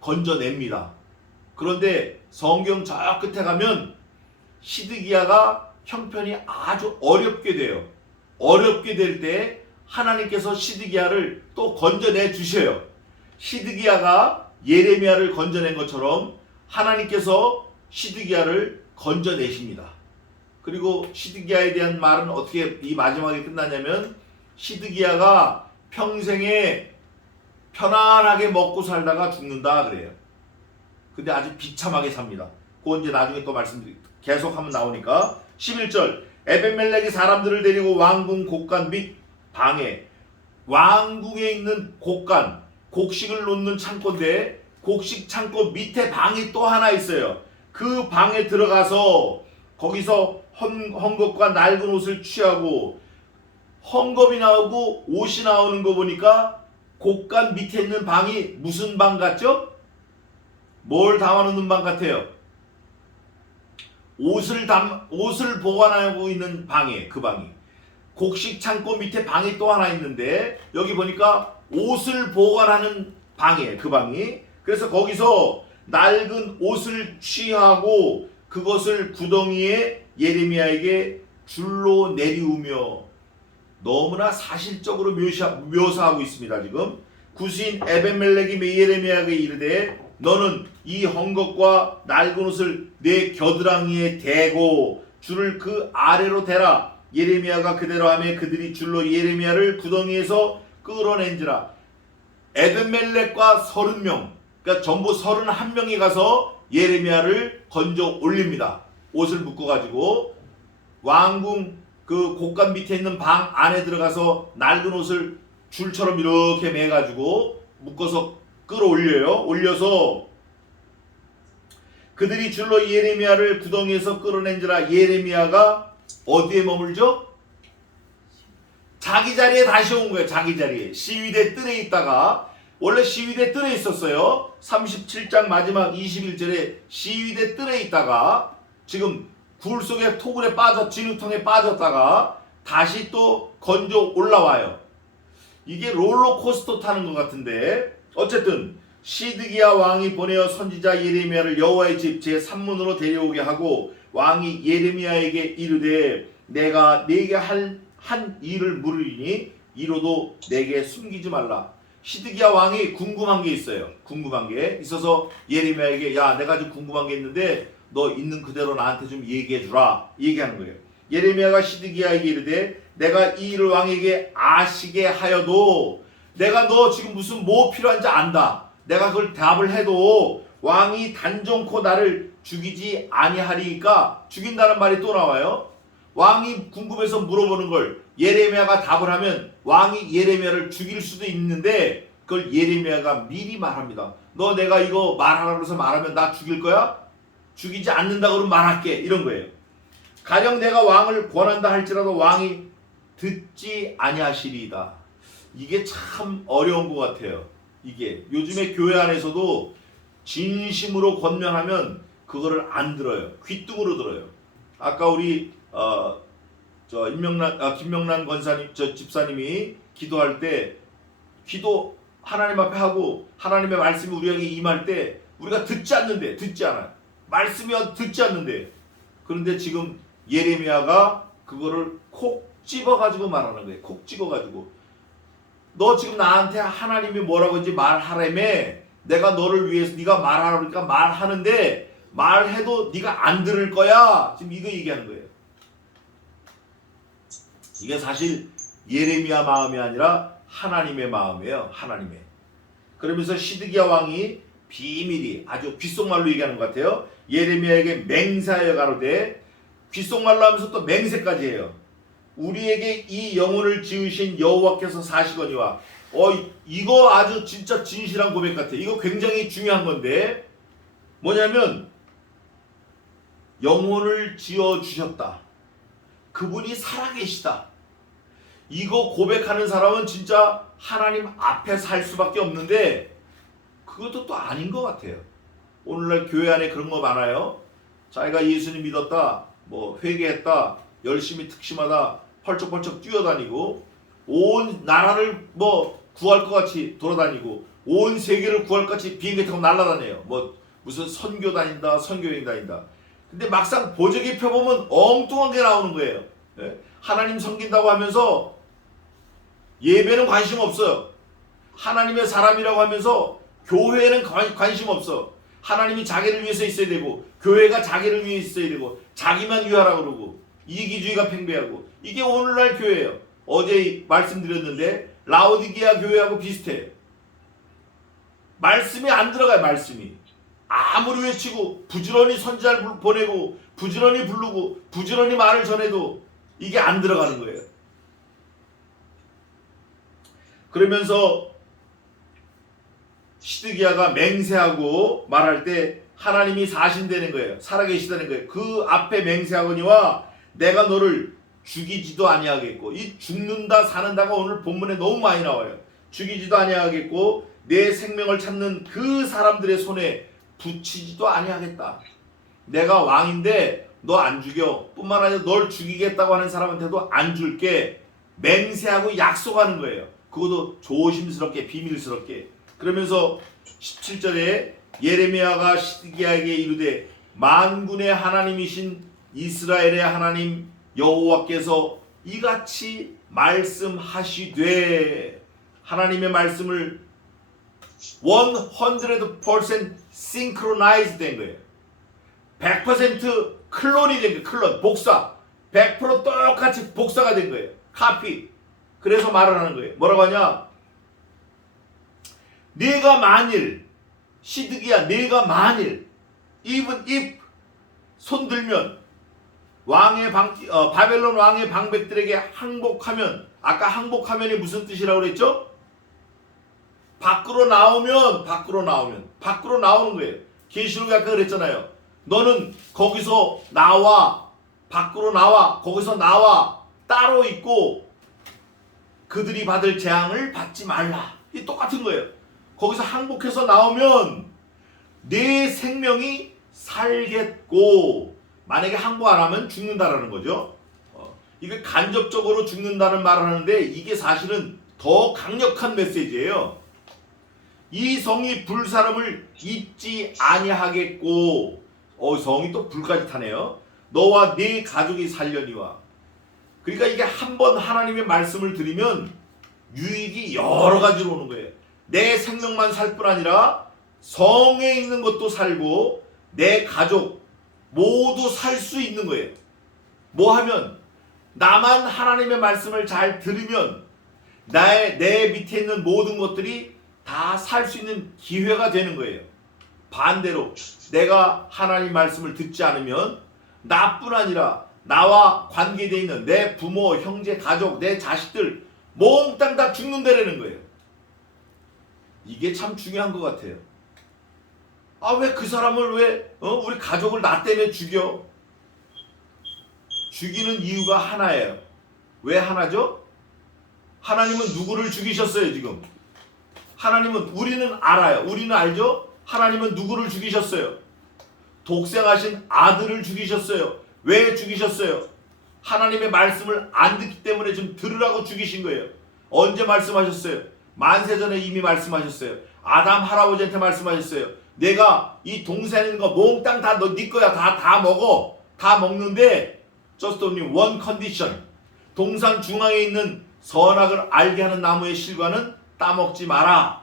건져냅니다. 그런데 성경 저 끝에 가면 시드기야가 형편이 아주 어렵게 돼요. 어렵게 될 때 하나님께서 시드기야를 또 건져내 주셔요. 시드기야가 예레미야를 건져낸 것처럼 하나님께서 시드기야를 건져내십니다. 그리고 시드기야에 대한 말은 어떻게 이 마지막에 끝나냐면 시드기야가 평생에 편안하게 먹고 살다가 죽는다 그래요. 근데 아주 비참하게 삽니다. 그건 이제 나중에 또 말씀드릴게요. 계속하면 나오니까 11절 에벤멜렉이 사람들을 데리고 왕궁 곡간 및 방에, 왕궁에 있는 곡간, 곡식을 놓는 창고인데 곡식 창고 밑에 방이 또 하나 있어요. 그 방에 들어가서 거기서 헝겊과 낡은 옷을 취하고, 헝겊이 나오고 옷이 나오는 거 보니까 곡간 밑에 있는 방이 무슨 방 같죠? 뭘 담아놓는 방 같아요? 옷을 보관하고 있는 방이에요. 그 방이. 곡식 창고 밑에 방이 또 하나 있는데 여기 보니까 옷을 보관하는 방이에요. 그 방이. 그래서 거기서 낡은 옷을 취하고 그것을 구덩이에 예레미야에게 줄로 내리우며, 너무나 사실적으로 묘사하고 있습니다. 지금 구스인 에벤멜렉이 예레미야에게 이르되 너는 이 헝겊과 낡은 옷을 내 겨드랑이에 대고 줄을 그 아래로 대라. 예레미야가 그대로 하며 그들이 줄로 예레미야를 구덩이에서 끌어낸지라. 에벤멜렉과 30명, 그러니까 전부 31명이 가서 예레미야를 건져 올립니다. 옷을 묶어가지고 왕궁 그 곡간 밑에 있는 방 안에 들어가서 낡은 옷을 줄처럼 이렇게 매가지고 묶어서 끌어올려요. 올려서 그들이 줄로 예레미야를 구덩이에서 끌어낸지라. 예레미야가 어디에 머물죠? 자기 자리에 다시 온 거예요. 자기 자리에. 시위대 뜰에 있다가, 원래 시위대 뜰에 있었어요. 37장 마지막 21절에 시위대 뜰에 있다가 지금 굴 속에 토굴에 진흙탕에 빠졌다가 다시 또 건져 올라와요. 이게 롤러코스터 타는 것 같은데, 어쨌든 시드기야 왕이 보내어 선지자 예레미야를 여호와의 집 제3문으로 데려오게 하고 왕이 예레미야에게 이르되 내가 네게 한 일을 물으리니 이로도 내게 숨기지 말라. 시드기야 왕이 궁금한 게 있어요. 궁금한 게 있어서 예레미야에게 야, 내가 좀 궁금한 게 있는데 너 있는 그대로 나한테 좀 얘기해 주라. 얘기하는 거예요. 예레미야가 시드기야에게 이르되 내가 이 일을 왕에게 아시게 하여도 내가 너 지금 무슨 뭐 필요한지 안다. 내가 그걸 답을 해도 왕이 단정코 나를 죽이지 아니하리니까, 죽인다는 말이 또 나와요. 왕이 궁금해서 물어보는 걸 예레미야가 답을 하면 왕이 예레미야를 죽일 수도 있는데 그걸 예레미야가 미리 말합니다. 너 내가 이거 말하라고 해서 말하면 나 죽일 거야? 죽이지 않는다 그러면 말할게. 이런 거예요. 가령 내가 왕을 권한다 할지라도 왕이 듣지 아니하시리이다. 이게 참 어려운 것 같아요. 이게 요즘에 교회 안에서도 진심으로 권면하면 그거를 안 들어요. 귓등으로 들어요. 아까 우리 김명란 권사님, 집사님이 기도할 때 기도 하나님 앞에 하고 하나님의 말씀이 우리에게 임할 때 우리가 듣지 않아요. 말씀이 듣지 않는데, 그런데 지금 예레미야가 그거를 콕 집어가지고 말하는 거예요. 콕 집어가지고 너 지금 나한테 하나님이 뭐라고 이제 말하라며, 내가 너를 위해서 네가 말하라 그러니까 말하는데 말해도 네가 안 들을 거야. 지금 이거 얘기하는 거예요. 이게 사실 예레미야 마음이 아니라 하나님의 마음이에요. 하나님의. 그러면서 시드기야 왕이 비밀이, 아주 귓속말로 얘기하는 것 같아요. 예레미야에게 맹세하여 가로되, 귓속말로 하면서 또 맹세까지 해요. 우리에게 이 영혼을 지으신 여호와께서 사시거니와. 이거 아주 진짜 진실한 고백 같아요. 이거 굉장히 중요한 건데 뭐냐면 영혼을 지어주셨다. 그분이 살아계시다. 이거 고백하는 사람은 진짜 하나님 앞에 살 수밖에 없는데 그것도 또 아닌 것 같아요. 오늘날 교회 안에 그런 거 많아요. 자기가 예수님 믿었다, 뭐 회개했다, 열심히 특심하다, 펄쩍펄쩍 뛰어다니고 온 나라를 뭐 구할 것 같이 돌아다니고 온 세계를 구할 것 같이 비행기 타고 날아다녀요. 뭐 무슨 선교 다닌다, 선교여행 다닌다. 근데 막상 보조개 펴보면 엉뚱한 게 나오는 거예요. 하나님 섬긴다고 하면서 예배는 관심 없어요. 하나님의 사람이라고 하면서 교회는 관심 없어. 하나님이 자기를 위해서 있어야 되고 교회가 자기를 위해 있어야 되고 자기만 위하라고 그러고 이기주의가 팽배하고 이게 오늘날 교회예요. 어제 말씀드렸는데 라오디게아 교회하고 비슷해요. 말씀이 안 들어가요. 말씀이 아무리 외치고 부지런히 선지자를 보내고 부지런히 부르고 부지런히 말을 전해도 이게 안 들어가는 거예요. 그러면서 시드기야가 맹세하고 말할 때 하나님이 사신되는 거예요. 살아계시다는 거예요. 그 앞에 맹세하거니와 내가 너를 죽이지도 아니하겠고, 이 죽는다 사는다가 오늘 본문에 너무 많이 나와요. 죽이지도 아니하겠고 내 생명을 찾는 그 사람들의 손에 붙이지도 아니하겠다. 내가 왕인데 너 안 죽여. 뿐만 아니라 널 죽이겠다고 하는 사람한테도 안 줄게. 맹세하고 약속하는 거예요. 그것도 조심스럽게 비밀스럽게. 그러면서 17절에 예레미야가 시드기야에게 이르되 만군의 하나님이신 이스라엘의 하나님 여호와께서 이같이 말씀하시되, 하나님의 말씀을 100% synchronize 된 거예요. 100% 클론이 된 거예요. 클론, 복사. 100% 똑같이 복사가 된 거예요. 카피. 그래서 말을 하는 거예요. 뭐라고 하냐? 네가 만일, 시드기야, 네가 만일 even if 손들면 바벨론 왕의 방백들에게 항복하면, 아까 항복하면이 무슨 뜻이라고 그랬죠? 밖으로 나오는 거예요. 계시록에 아까 그랬잖아요. 너는 거기서 나와, 밖으로 나와, 거기서 나와, 따로 있고 그들이 받을 재앙을 받지 말라. 이 똑같은 거예요. 거기서 항복해서 나오면 내 생명이 살겠고, 만약에 항복 안 하면 죽는다라는 거죠. 이게 간접적으로 죽는다는 말을 하는데 이게 사실은 더 강력한 메시지예요. 이 성이 불사름을 입지 아니하겠고, 성이 또 불까지 타네요. 너와 네 가족이 살려니와. 그러니까 이게 한번 하나님의 말씀을 들으면 유익이 여러 가지로 오는 거예요. 내 생명만 살 뿐 아니라 성에 있는 것도 살고 내 가족 모두 살 수 있는 거예요. 뭐 하면? 나만 하나님의 말씀을 잘 들으면 내 밑에 있는 모든 것들이 다 살 수 있는 기회가 되는 거예요. 반대로 내가 하나님 말씀을 듣지 않으면 나뿐 아니라 나와 관계되어 있는 내 부모, 형제, 가족, 내 자식들 몽땅 다 죽는다라는 거예요. 이게 참 중요한 것 같아요. 왜 그 사람을 우리 가족을 나 때문에 죽여? 죽이는 이유가 하나예요. 왜 하나죠? 하나님은 누구를 죽이셨어요 지금? 하나님은, 우리는 알아요. 우리는 알죠? 하나님은 누구를 죽이셨어요? 독생하신 아들을 죽이셨어요. 왜 죽이셨어요? 하나님의 말씀을 안 듣기 때문에 좀 들으라고 죽이신 거예요. 언제 말씀하셨어요? 만세전에 이미 말씀하셨어요. 아담 할아버지한테 말씀하셨어요. 내가 이 동산에 있는 거 몽땅 다 네 거야. 다 먹어. 다 먹는데 just only one condition. 동산 중앙에 있는 선악을 알게 하는 나무의 실과는 따먹지 마라.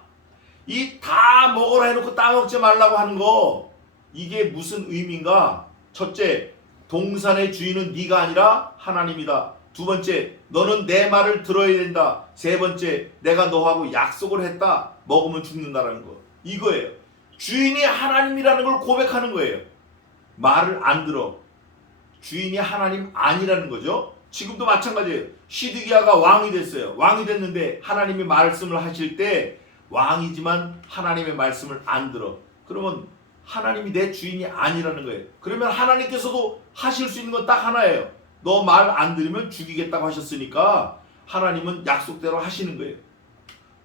이 다 먹으라 해놓고 따먹지 말라고 하는 거, 이게 무슨 의미인가? 첫째, 동산의 주인은 네가 아니라 하나님이다. 두 번째, 너는 내 말을 들어야 된다. 세 번째, 내가 너하고 약속을 했다. 먹으면 죽는다라는 거. 이거예요. 주인이 하나님이라는 걸 고백하는 거예요. 말을 안 들어. 주인이 하나님 아니라는 거죠. 지금도 마찬가지예요. 시드기야가 왕이 됐어요. 왕이 됐는데 하나님의 말씀을 하실 때 왕이지만 하나님의 말씀을 안 들어. 그러면 하나님이 내 주인이 아니라는 거예요. 그러면 하나님께서도 하실 수 있는 건 딱 하나예요. 너 말 안 들으면 죽이겠다고 하셨으니까 하나님은 약속대로 하시는 거예요.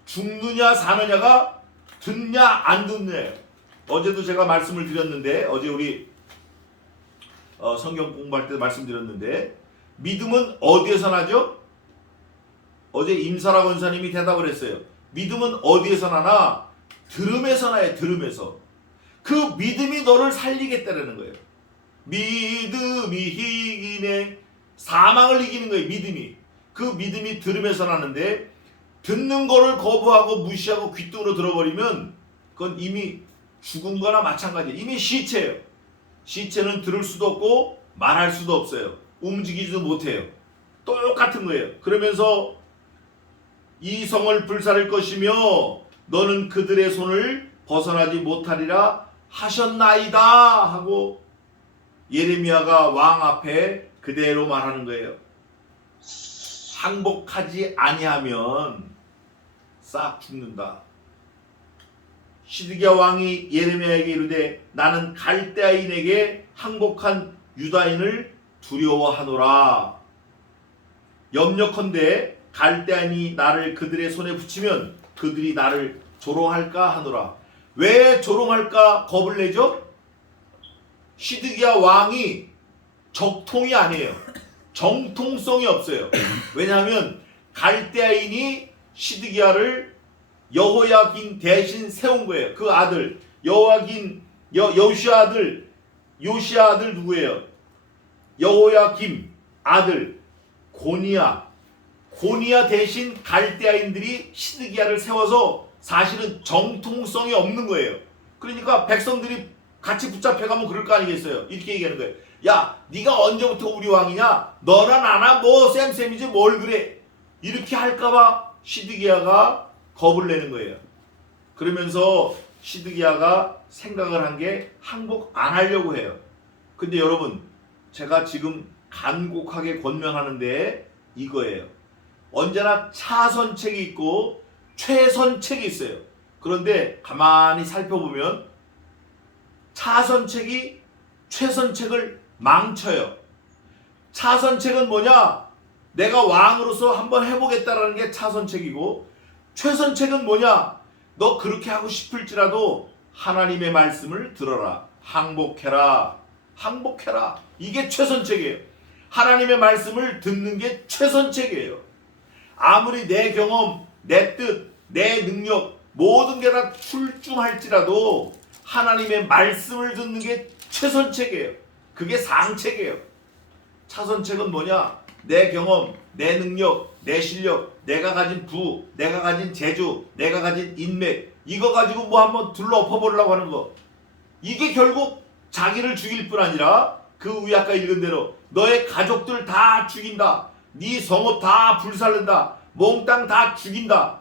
죽느냐 사느냐가 듣냐 안 듣느냐예요. 어제도 제가 말씀을 드렸는데, 어제 우리 성경 공부할 때 말씀드렸는데, 믿음은 어디에서 나죠? 어제 임사라 권사님이 대답을 했어요. 믿음은 어디에서 나나? 들음에서 나요. 들음에서. 그 믿음이 너를 살리겠다는 거예요. 믿음이 이기네. 사망을 이기는 거예요. 믿음이. 그 믿음이 들음에서 나는데, 듣는 거를 거부하고 무시하고 귓등으로 들어버리면 그건 이미 죽은 거나 마찬가지예요. 이미 시체예요. 시체는 들을 수도 없고 말할 수도 없어요. 움직이지도 못해요. 똑같은 거예요. 그러면서 이 성을 불살을 것이며 너는 그들의 손을 벗어나지 못하리라 하셨나이다 하고 예레미야가 왕 앞에 그대로 말하는 거예요. 항복하지 아니하면 싹 죽는다. 시드기야 왕이 예레미야에게 이르되 나는 갈대아인에게 항복한 유다인을 두려워하노라. 염려컨대 갈대아인이 나를 그들의 손에 붙이면 그들이 나를 조롱할까 하노라. 왜 조롱할까 겁을 내죠? 시드기야 왕이 적통이 아니에요. 정통성이 없어요. 왜냐하면 갈대아인이 시드기야를 여호야긴 대신 세운 거예요. 그 아들 여호야긴 요시야 아들 누구예요? 여호야김 아들 고니야 대신 갈대아인들이 시드기야를 세워서 사실은 정통성이 없는 거예요. 그러니까 백성들이 같이 붙잡혀가면 그럴 거 아니겠어요? 이렇게 얘기하는 거예요. 야, 네가 언제부터 우리 왕이냐? 너나 나나 뭐 쌤쌤이지 뭘 그래? 이렇게 할까봐 시드기야가 겁을 내는 거예요. 그러면서 시드기야가 생각을 한 게 항복 안 하려고 해요. 근데 여러분, 제가 지금 간곡하게 권면하는데 이거예요. 언제나 차선책이 있고 최선책이 있어요. 그런데 가만히 살펴보면 차선책이 최선책을 망쳐요. 차선책은 뭐냐? 내가 왕으로서 한번 해보겠다라는 게 차선책이고, 최선책은 뭐냐? 너 그렇게 하고 싶을지라도 하나님의 말씀을 들어라. 항복해라. 이게 최선책이에요. 하나님의 말씀을 듣는 게 최선책이에요. 아무리 내 경험, 내 뜻, 내 능력 모든 게 다 출중할지라도 하나님의 말씀을 듣는 게 최선책이에요. 그게 상책이에요. 차선책은 뭐냐? 내 경험, 내 능력, 내 실력, 내가 가진 부, 내가 가진 재주, 내가 가진 인맥, 이거 가지고 뭐 한번 둘러엎어보려고 하는 거. 이게 결국 자기를 죽일 뿐 아니라 그 위에 아까 읽은 대로 너의 가족들 다 죽인다. 네 성읍 다 불살른다. 몽땅 다 죽인다.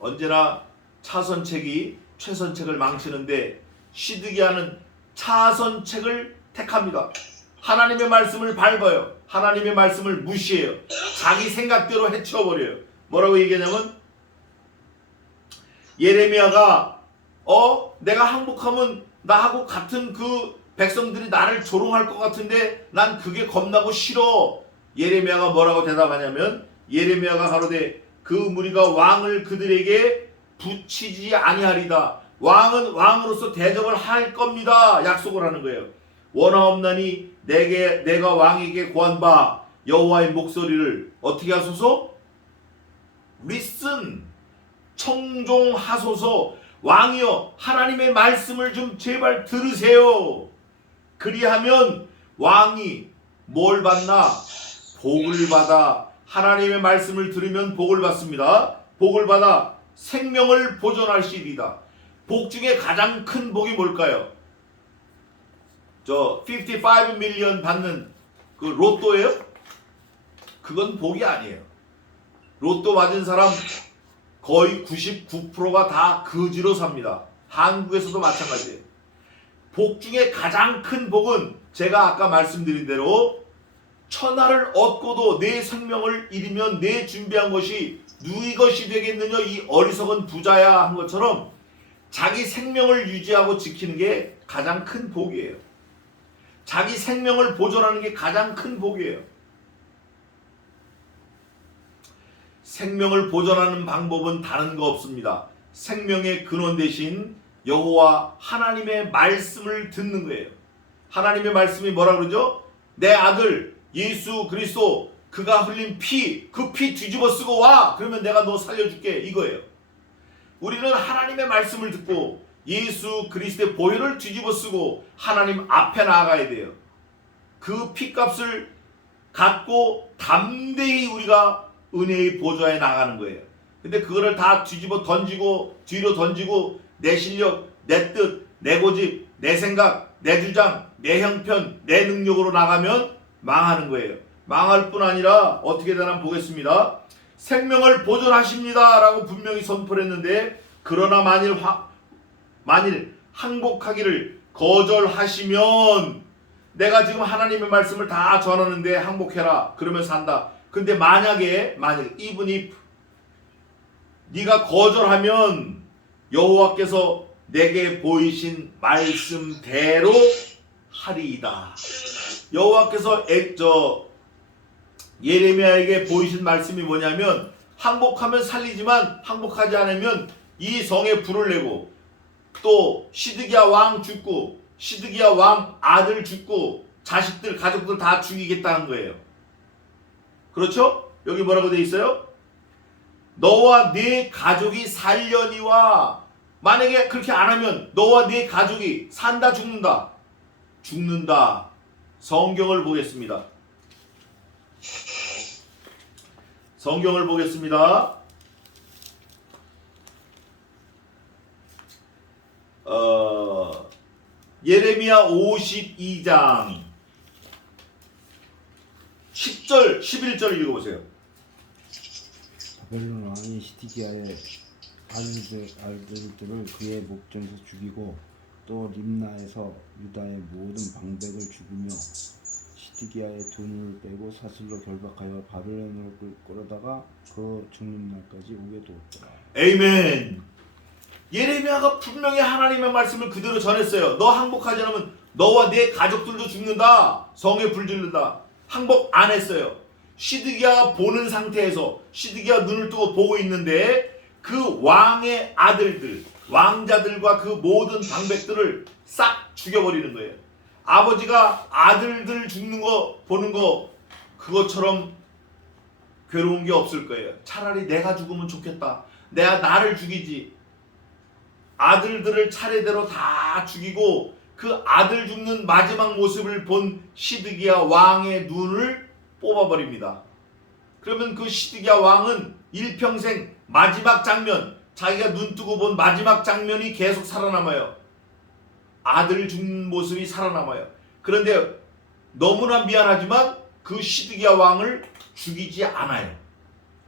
언제나 차선책이 최선책을 망치는데 시드기야는 차선책을 택합니다. 하나님의 말씀을 밟아요. 하나님의 말씀을 무시해요. 자기 생각대로 해치워버려요. 뭐라고 얘기하냐면 예레미야가 내가 항복하면 나하고 같은 그 백성들이 나를 조롱할 것 같은데 난 그게 겁나고 싫어. 예레미야가 뭐라고 대답하냐면 예레미야가 가로되 그 무리가 왕을 그들에게 붙이지 아니하리다. 왕은 왕으로서 대접을 할 겁니다. 약속을 하는 거예요. 원하옵나니 내가 왕에게 고한 바 여호와의 목소리를 어떻게 하소서? listen, 청종하소서. 왕이여 하나님의 말씀을 좀 제발 들으세요. 그리하면 왕이 뭘 받나? 복을 받아. 하나님의 말씀을 들으면 복을 받습니다. 복을 받아 생명을 보존하시리다. 복 중에 가장 큰 복이 뭘까요? 저 55 밀리언 받는 그 로또예요? 그건 복이 아니에요. 로또 맞은 사람 거의 99%가 다 거지로 삽니다. 한국에서도 마찬가지예요. 복 중에 가장 큰 복은 제가 아까 말씀드린 대로 천하를 얻고도 내 생명을 잃으면 내 준비한 것이 누이 것이 되겠느냐 이 어리석은 부자야 한 것처럼 자기 생명을 유지하고 지키는 게 가장 큰 복이에요. 자기 생명을 보존하는 게 가장 큰 복이에요. 생명을 보존하는 방법은 다른 거 없습니다. 생명의 근원 대신 여호와 하나님의 말씀을 듣는 거예요. 하나님의 말씀이 뭐라 그러죠? 내 아들 예수 그리스도 그가 흘린 피, 그 피 뒤집어 쓰고 와. 그러면 내가 너 살려줄게. 이거예요. 우리는 하나님의 말씀을 듣고 예수 그리스도의 보혈을 뒤집어 쓰고 하나님 앞에 나아가야 돼요. 그 피값을 갖고 담대히 우리가 은혜의 보좌에 나가는 거예요. 근데 그거를 다 뒤집어 던지고 뒤로 던지고 내 실력, 내 뜻, 내 고집, 내 생각, 내 주장, 내 형편, 내 능력으로 나가면 망하는 거예요. 망할 뿐 아니라 어떻게 되나 보겠습니다. 생명을 보존하십니다 라고 분명히 선포를 했는데, 그러나 만일 항복하기를 거절하시면, 내가 지금 하나님의 말씀을 다 전하는데 항복해라 그러면 산다. 근데 만약 even if 네가 거절하면 여호와께서 내게 보이신 말씀대로 하리이다. 여호와께서 예레미야에게 보이신 말씀이 뭐냐면, 항복하면 살리지만 항복하지 않으면 이 성에 불을 내고, 또 시드기야 왕 죽고 시드기야 왕 아들 죽고 자식들 가족들 다 죽이겠다는 거예요. 그렇죠? 여기 뭐라고 돼 있어요? 너와 네 가족이 살려니와, 만약에 그렇게 안 하면 너와 네 가족이 산다 죽는다. 죽는다. 성경을 보겠습니다. 성경을 보겠습니다. 예레미야 52장 10절 11절 읽어보세요. 바벨론 왕이 시드기야의 아들들을 그의 목전에서 죽이고 또 림나에서 유다의 모든 방백을 죽이며 시드기야의 두 눈을 빼고 사슬로 결박하여 바벨론으로 끌어다가 그 죽는 날까지 오게 두었더라. 에이멘. 예레미야가 분명히 하나님의 말씀을 그대로 전했어요. 너 항복하지 않으면 너와 네 가족들도 죽는다. 성에 불질른다. 항복 안 했어요. 시드기야가 보는 상태에서, 시드기야 눈을 뜨고 보고 있는데 그 왕의 아들들, 왕자들과 그 모든 방백들을 싹 죽여버리는 거예요. 아버지가 아들들 죽는 거 보는 거 그것처럼 괴로운 게 없을 거예요. 차라리 내가 죽으면 좋겠다. 나를 죽이지. 아들들을 차례대로 다 죽이고 그 아들 죽는 마지막 모습을 본 시드기야 왕의 눈을 뽑아버립니다. 그러면 그 시드기야 왕은 일평생 마지막 장면, 자기가 눈 뜨고 본 마지막 장면이 계속 살아남아요. 아들 죽는 모습이 살아남아요. 그런데 너무나 미안하지만 그 시드기야 왕을 죽이지 않아요.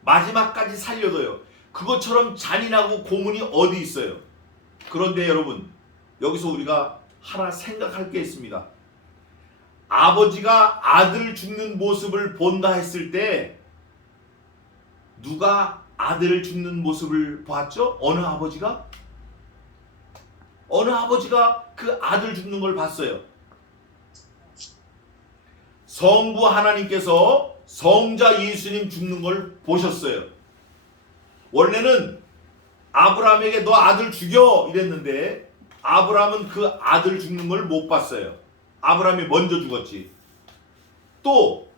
마지막까지 살려둬요. 그것처럼 잔인하고 고문이 어디 있어요. 그런데 여러분, 여기서 우리가 하나 생각할 게 있습니다. 아버지가 아들 죽는 모습을 본다 했을 때 누가 아들 죽는 모습을 봤죠? 어느 아버지가 그 아들 죽는 걸 봤어요. 성부 하나님께서 성자 예수님 죽는 걸 보셨어요. 원래는 아브라함에게 너 아들 죽여 이랬는데 아브라함은 그 아들 죽는 걸 못 봤어요. 아브라함이 먼저 죽었지. 또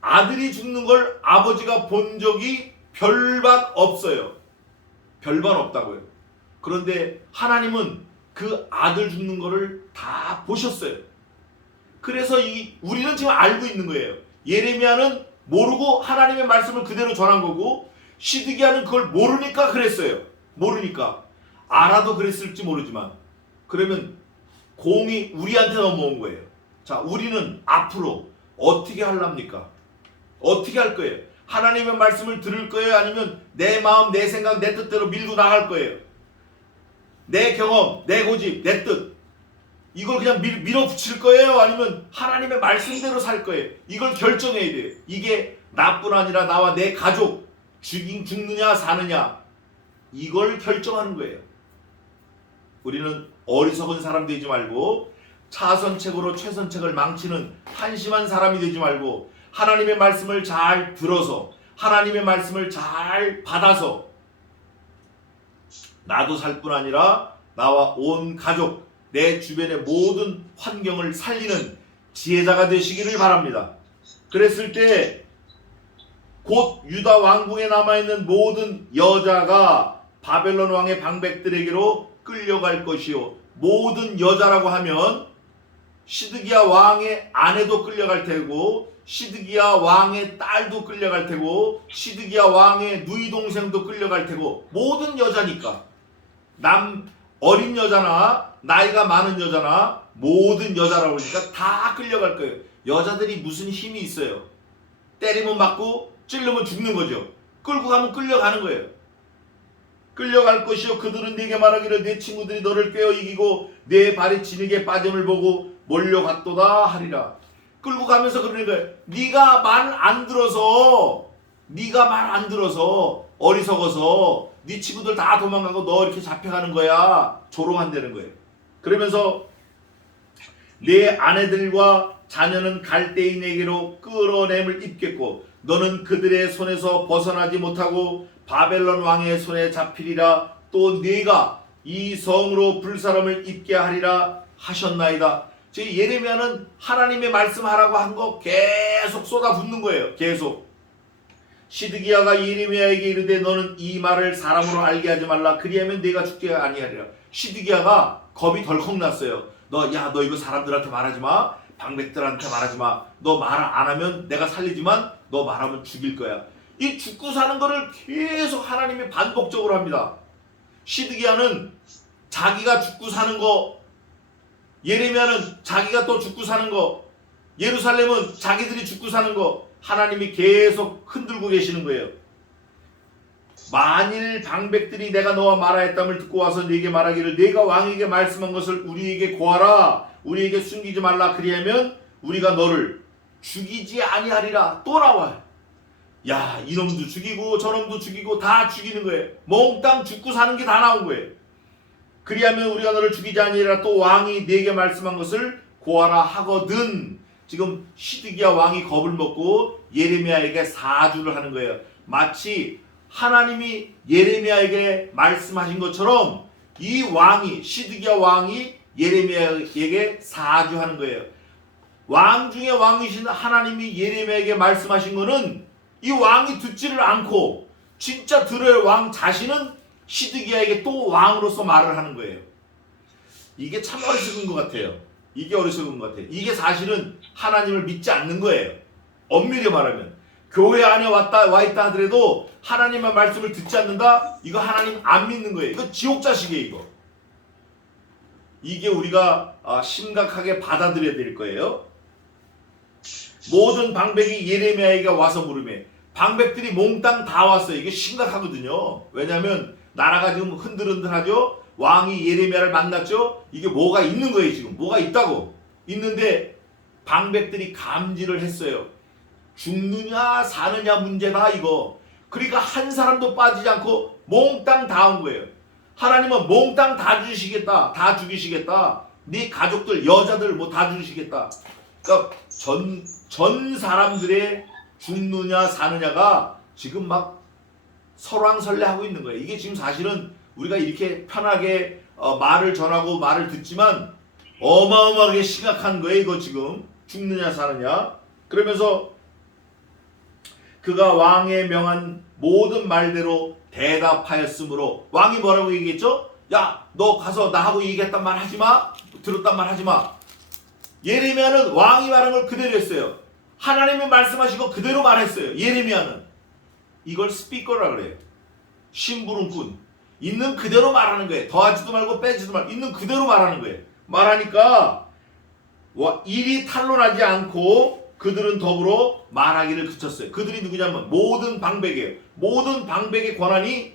아들이 죽는 걸 아버지가 본 적이 별반 없어요. 별반 없다고요. 그런데 하나님은 그 아들 죽는 거를 다 보셨어요. 그래서 우리는 지금 알고 있는 거예요. 예레미야는 모르고 하나님의 말씀을 그대로 전한 거고, 시드기야는 그걸 모르니까 그랬어요. 모르니까. 알아도 그랬을지 모르지만. 그러면 공이 우리한테 넘어온 거예요. 자, 우리는 앞으로 어떻게 하랍니까? 어떻게 할 거예요? 하나님의 말씀을 들을 거예요? 아니면 내 마음, 내 생각, 내 뜻대로 밀고 나갈 거예요? 내 경험, 내 고집, 내 뜻, 이걸 그냥 밀어붙일 거예요? 아니면 하나님의 말씀대로 살 거예요? 이걸 결정해야 돼요. 이게 나뿐 아니라 나와 내 가족 죽느냐 사느냐, 이걸 결정하는 거예요. 우리는 어리석은 사람 되지 말고 차선책으로 최선책을 망치는 한심한 사람이 되지 말고 하나님의 말씀을 잘 들어서 하나님의 말씀을 잘 받아서 나도 살 뿐 아니라 나와 온 가족, 내 주변의 모든 환경을 살리는 지혜자가 되시기를 바랍니다. 그랬을 때 곧 유다 왕궁에 남아있는 모든 여자가 바벨론 왕의 방백들에게로 끌려갈 것이요. 모든 여자라고 하면 시드기야 왕의 아내도 끌려갈 테고 시드기야 왕의 딸도 끌려갈 테고 시드기야 왕의 누이 동생도 끌려갈 테고 모든 여자니까 어린 여자나 나이가 많은 여자나 모든 여자라고 그러니까 다 끌려갈 거예요. 여자들이 무슨 힘이 있어요? 때리면 맞고 찔르면 죽는 거죠. 끌고 가면 끌려가는 거예요. 끌려갈 것이요 그들은 네게 말하기를 내 친구들이 너를 꿰어 이기고 내 발이 진흙에 빠짐을 보고 몰려갔도다 하리라. 끌고 가면서 그러는 거예요. 네가 말 안 들어서 어리석어서 네 친구들 다 도망가고 너 이렇게 잡혀가는 거야. 조롱한다는 거예요. 그러면서 내 아내들과 자녀는 갈대인에게로 끌어냄을 입겠고 너는 그들의 손에서 벗어나지 못하고 바벨론 왕의 손에 잡히리라. 또 네가 이 성으로 불사람을 입게 하리라 하셨나이다. 즉 예레미야는 하나님의 말씀하라고 한 거 계속 쏟아붓는 거예요. 계속. 시드기야가 예레미야에게 이르되 너는 이 말을 사람으로 알게 하지 말라. 그리하면 네가 죽게 아니하리라. 시드기야가 겁이 덜컥 났어요. 너 이거 사람들한테 말하지 마. 방백들한테 말하지 마. 너 말 안 하면 내가 살리지만 너 말하면 죽일 거야. 이 죽고 사는 거를 계속 하나님이 반복적으로 합니다. 시드기야는 자기가 죽고 사는 거, 예레미야는 자기가 또 죽고 사는 거, 예루살렘은 자기들이 죽고 사는 거 하나님이 계속 흔들고 계시는 거예요. 만일 방백들이 내가 너와 말하였담을 듣고 와서 네게 말하기를 네가 왕에게 말씀한 것을 우리에게 고하라. 우리에게 숨기지 말라. 그리하면 우리가 너를 죽이지 아니하리라. 또 나와요. 야, 이놈도 죽이고 저놈도 죽이고 다 죽이는 거예요. 몽땅 죽고 사는 게 다 나온 거예요. 그리하면 우리가 너를 죽이지 아니하리라. 또 왕이 네게 말씀한 것을 고하라 하거든. 지금 시드기야 왕이 겁을 먹고 예레미야에게 사주를 하는 거예요. 마치 하나님이 예레미야에게 말씀하신 것처럼 이 왕이 시드기야 왕이 예레미야에게 사주하는 거예요. 왕 중에 왕이신 하나님이 예레미야에게 말씀하신 거는 이 왕이 듣지를 않고 진짜 들을 왕 자신은 시드기야에게 또 왕으로서 말을 하는 거예요. 이게 참 어리석은 것 같아요. 이게 어리석은 것 같아요. 이게 사실은 하나님을 믿지 않는 거예요. 엄밀히 말하면 교회 안에 와 있다 하더라도 하나님의 말씀을 듣지 않는다? 이거 하나님 안 믿는 거예요. 이거 지옥자식이에요. 이거. 이게 우리가 심각하게 받아들여야 될 거예요. 모든 방백이 예레미야에게 와서 물으매. 방백들이 몽땅 다 왔어요. 이게 심각하거든요. 왜냐하면 나라가 지금 흔들흔들하죠. 왕이 예레미야를 만났죠. 이게 뭐가 있는 거예요. 지금 뭐가 있다고. 있는데 방백들이 감지를 했어요. 죽느냐 사느냐 문제다 이거. 그러니까 한 사람도 빠지지 않고 몽땅 다 온 거예요. 하나님은 몽땅 다 주시겠다. 다 죽이시겠다. 네 가족들 여자들 뭐 다 주시겠다. 그러니까 전 사람들의 죽느냐 사느냐가 지금 막 설왕설래하고 있는 거예요. 이게 지금 사실은 우리가 이렇게 편하게 말을 전하고 말을 듣지만 어마어마하게 심각한 거예요. 이거 지금 죽느냐 사느냐. 그러면서 그가 왕의 명한 모든 말대로 대답하였으므로 왕이 뭐라고 얘기했죠? 야, 너 가서 나하고 얘기했단 말 하지 마. 들었단 말 하지 마. 예레미야는 왕이 말한 걸 그대로 했어요. 하나님이 말씀하신 거 그대로 말했어요. 예레미야는. 이걸 스피커라 그래요. 심부름꾼. 있는 그대로 말하는 거예요. 더하지도 말고 빼지도 말고 있는 그대로 말하는 거예요. 말하니까 일이 탄로나지 않고 그들은 더불어 말하기를 그쳤어요. 그들이 누구냐면 모든 방백이에요. 모든 방백의 권한이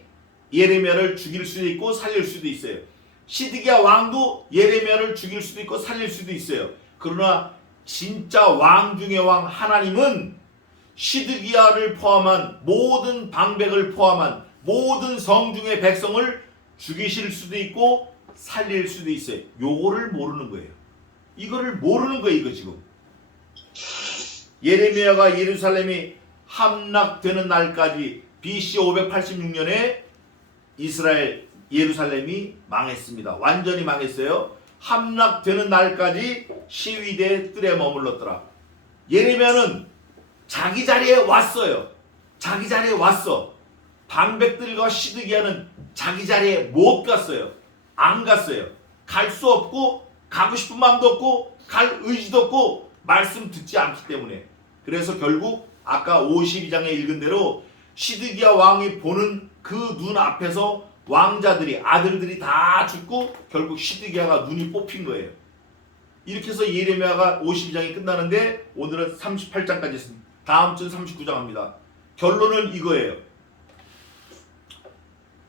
예레미야를 죽일 수도 있고 살릴 수도 있어요. 시드기야 왕도 예레미야를 죽일 수도 있고 살릴 수도 있어요. 그러나 진짜 왕 중의 왕 하나님은 시드기야를 포함한 모든 방백을 포함한 모든 성중의 백성을 죽이실 수도 있고 살릴 수도 있어요. 요거를 모르는 거예요. 이거를 모르는 거예요. 이거 지금. 예레미야가 예루살렘이 함락되는 날까지 BC 586년에 이스라엘 예루살렘이 망했습니다. 완전히 망했어요. 함락되는 날까지 시위대 뜰에 머물렀더라. 예레미야는 자기 자리에 왔어요. 자기 자리에 왔어. 방백들과 시드기야는 자기 자리에 못 갔어요. 안 갔어요. 갈 수 없고 가고 싶은 마음도 없고 갈 의지도 없고 말씀 듣지 않기 때문에 그래서 결국 아까 52장에 읽은 대로 시드기야 왕이 보는 그 눈 앞에서 왕자들이 아들들이 다 죽고 결국 시드기야가 눈이 뽑힌 거예요. 이렇게 해서 예레미야가 52장이 끝나는데 오늘은 38장까지 있습니다. 다음 주는 39장 합니다. 결론은 이거예요.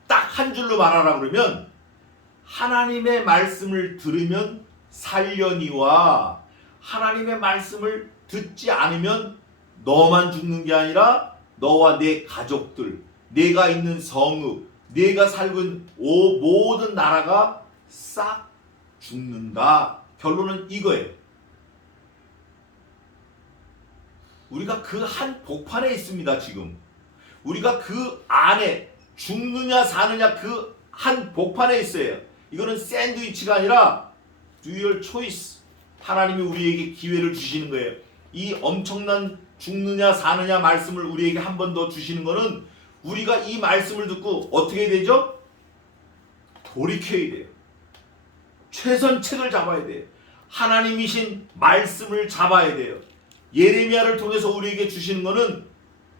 딱 한 줄로 말하라 그러면 하나님의 말씀을 들으면 살려니와 하나님의 말씀을 듣지 않으면 너만 죽는 게 아니라 너와 내 가족들, 내가 있는 성읍, 내가 살고 있는 모든 나라가 싹 죽는다. 결론은 이거예요. 우리가 그 한 복판에 있습니다. 지금 우리가 그 안에 죽느냐 사느냐 그 한 복판에 있어요. 이거는 샌드위치가 아니라 dual choice. 하나님이 우리에게 기회를 주시는 거예요. 이 엄청난 죽느냐 사느냐 말씀을 우리에게 한 번 더 주시는 거는 우리가 이 말씀을 듣고 어떻게 해야 되죠? 돌이켜야 돼요. 최선책을 잡아야 돼요. 하나님이신 말씀을 잡아야 돼요. 예레미야를 통해서 우리에게 주시는 거는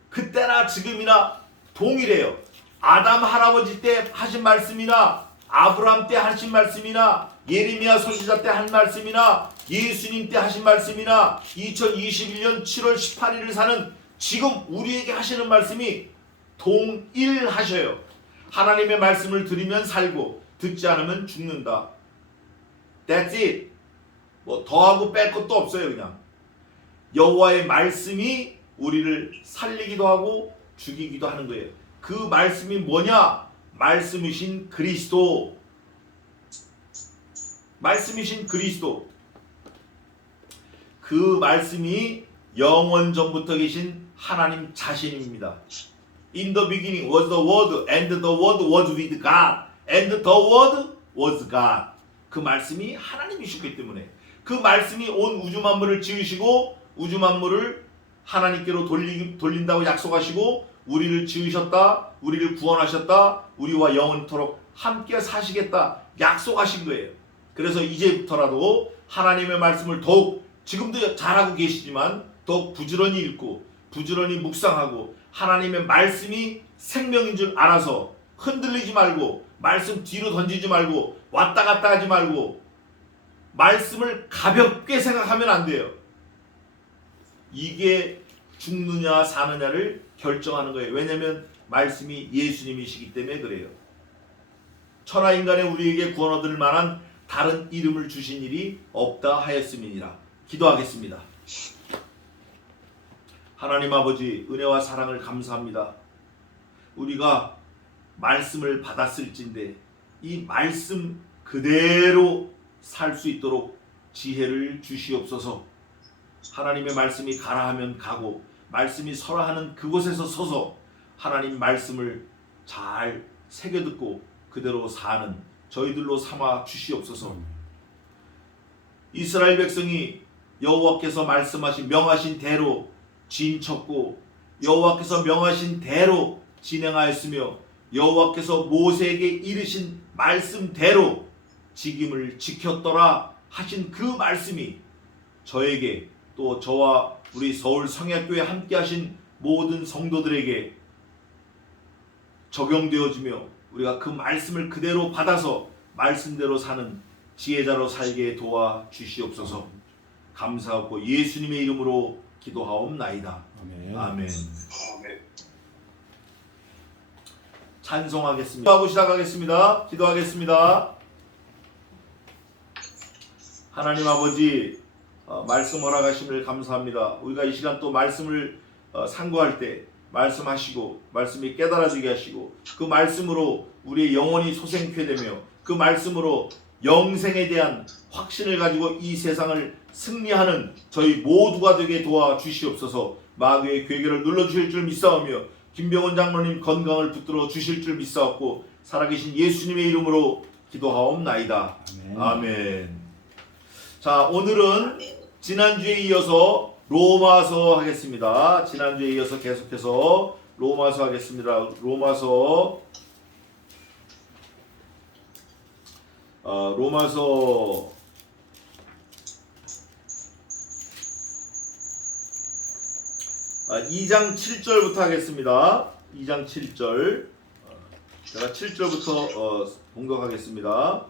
그때나 지금이나 동일해요. 아담 할아버지 때 하신 말씀이나 아브라함 때 하신 말씀이나 예레미야 선지자 때 한 말씀이나 예수님 때 하신 말씀이나 2021년 7월 18일을 사는 지금 우리에게 하시는 말씀이 동일하셔요. 하나님의 말씀을 들으면 살고 듣지 않으면 죽는다. That's it. 뭐 더하고 뺄 것도 없어요. 그냥 여호와의 말씀이 우리를 살리기도 하고 죽이기도 하는 거예요. 그 말씀이 뭐냐? 말씀이신 그리스도. 말씀이신 그리스도. 그 말씀이 영원 전부터 계신 하나님 자신입니다. In the beginning was the word and the word was with God and the word was God. 그 말씀이 하나님이시기 때문에 그 말씀이 온 우주 만물을 지으시고 우주 만물을 하나님께로 돌린다고 약속하시고 우리를 지으셨다, 우리를 구원하셨다, 우리와 영원토록 함께 사시겠다 약속하신 거예요. 그래서 이제부터라도 하나님의 말씀을 더욱 지금도 잘하고 계시지만 더욱 부지런히 읽고 부지런히 묵상하고 하나님의 말씀이 생명인 줄 알아서 흔들리지 말고 말씀 뒤로 던지지 말고 왔다 갔다 하지 말고 말씀을 가볍게 생각하면 안 돼요. 이게 죽느냐 사느냐를 결정하는 거예요. 왜냐하면 말씀이 예수님이시기 때문에 그래요. 천하인간에 우리에게 구원 얻을 만한 다른 이름을 주신 일이 없다 하였음이니라. 기도하겠습니다. 하나님 아버지 은혜와 사랑을 감사합니다. 우리가 말씀을 받았을진데 이 말씀 그대로 살 수 있도록 지혜를 주시옵소서. 하나님의 말씀이 가라 하면 가고 말씀이 서라 하는 그곳에서 서서 하나님 말씀을 잘 새겨듣고 그대로 사는 저희들로 삼아 주시옵소서. 이스라엘 백성이 여호와께서 말씀하신 명하신 대로 진쳤고 여호와께서 명하신 대로 진행하였으며 여호와께서 모세에게 이르신 말씀대로 직임을 지켰더라 하신 그 말씀이 저에게 또 저와 우리 서울 성약교회 함께 하신 모든 성도들에게 적용되어지며 우리가 그 말씀을 그대로 받아서 말씀대로 사는 지혜자로 살게 도와 주시옵소서. 감사하고 예수님의 이름으로 기도하옵나이다. 아멘. 아멘. 찬송하겠습니다. 기도하고 시작하겠습니다. 기도하겠습니다. 하나님 아버지 말씀 허락하심을 감사합니다. 우리가 이 시간 또 말씀을 상고할 때 말씀하시고 말씀이 깨달아지게 하시고 그 말씀으로 우리의 영혼이 소생케 되며 그 말씀으로 영생에 대한 확신을 가지고 이 세상을 승리하는 저희 모두가 되게 도와주시옵소서. 마귀의 괴계를 눌러주실 줄 믿사오며 김병원 장로님 건강을 붙들어 주실 줄 믿사옵고 살아계신 예수님의 이름으로 기도하옵나이다. 아멘. 아멘. 자, 오늘은 지난주에 이어서 로마서 하겠습니다. 지난주에 이어서 계속해서 로마서 하겠습니다. 로마서 2장 7절부터 하겠습니다. 2장 7절. 제가 7절부터 봉독하겠습니다.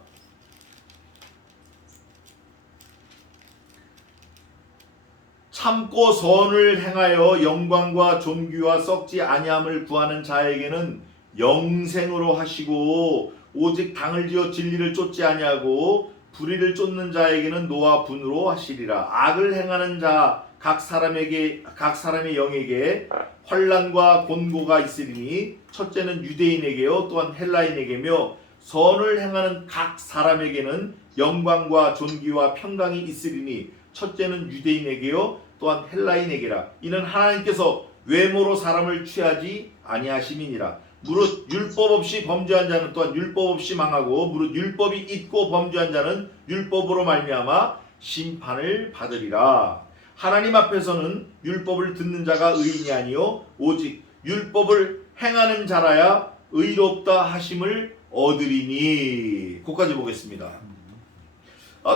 참고 선을 행하여 영광과 존귀와 썩지 아니함을 구하는 자에게는 영생으로 하시고 오직 당을 지어 진리를 쫓지 아니하고 불의를 쫓는 자에게는 노와 분으로 하시리라. 악을 행하는 자 각 사람의 영에게 환난과 곤고가 있으리니 첫째는 유대인에게요 또한 헬라인에게며 선을 행하는 각 사람에게는 영광과 존귀와 평강이 있으리니 첫째는 유대인에게요 또한 헬라인에게라. 이는 하나님께서 외모로 사람을 취하지 아니하심이니라. 무릇 율법 없이 범죄한 자는 또한 율법 없이 망하고 무릇 율법이 있고 범죄한 자는 율법으로 말미암아 심판을 받으리라. 하나님 앞에서는 율법을 듣는 자가 의인이 아니요 오직 율법을 행하는 자라야 의롭다 하심을 얻으리니. 거기까지 보겠습니다.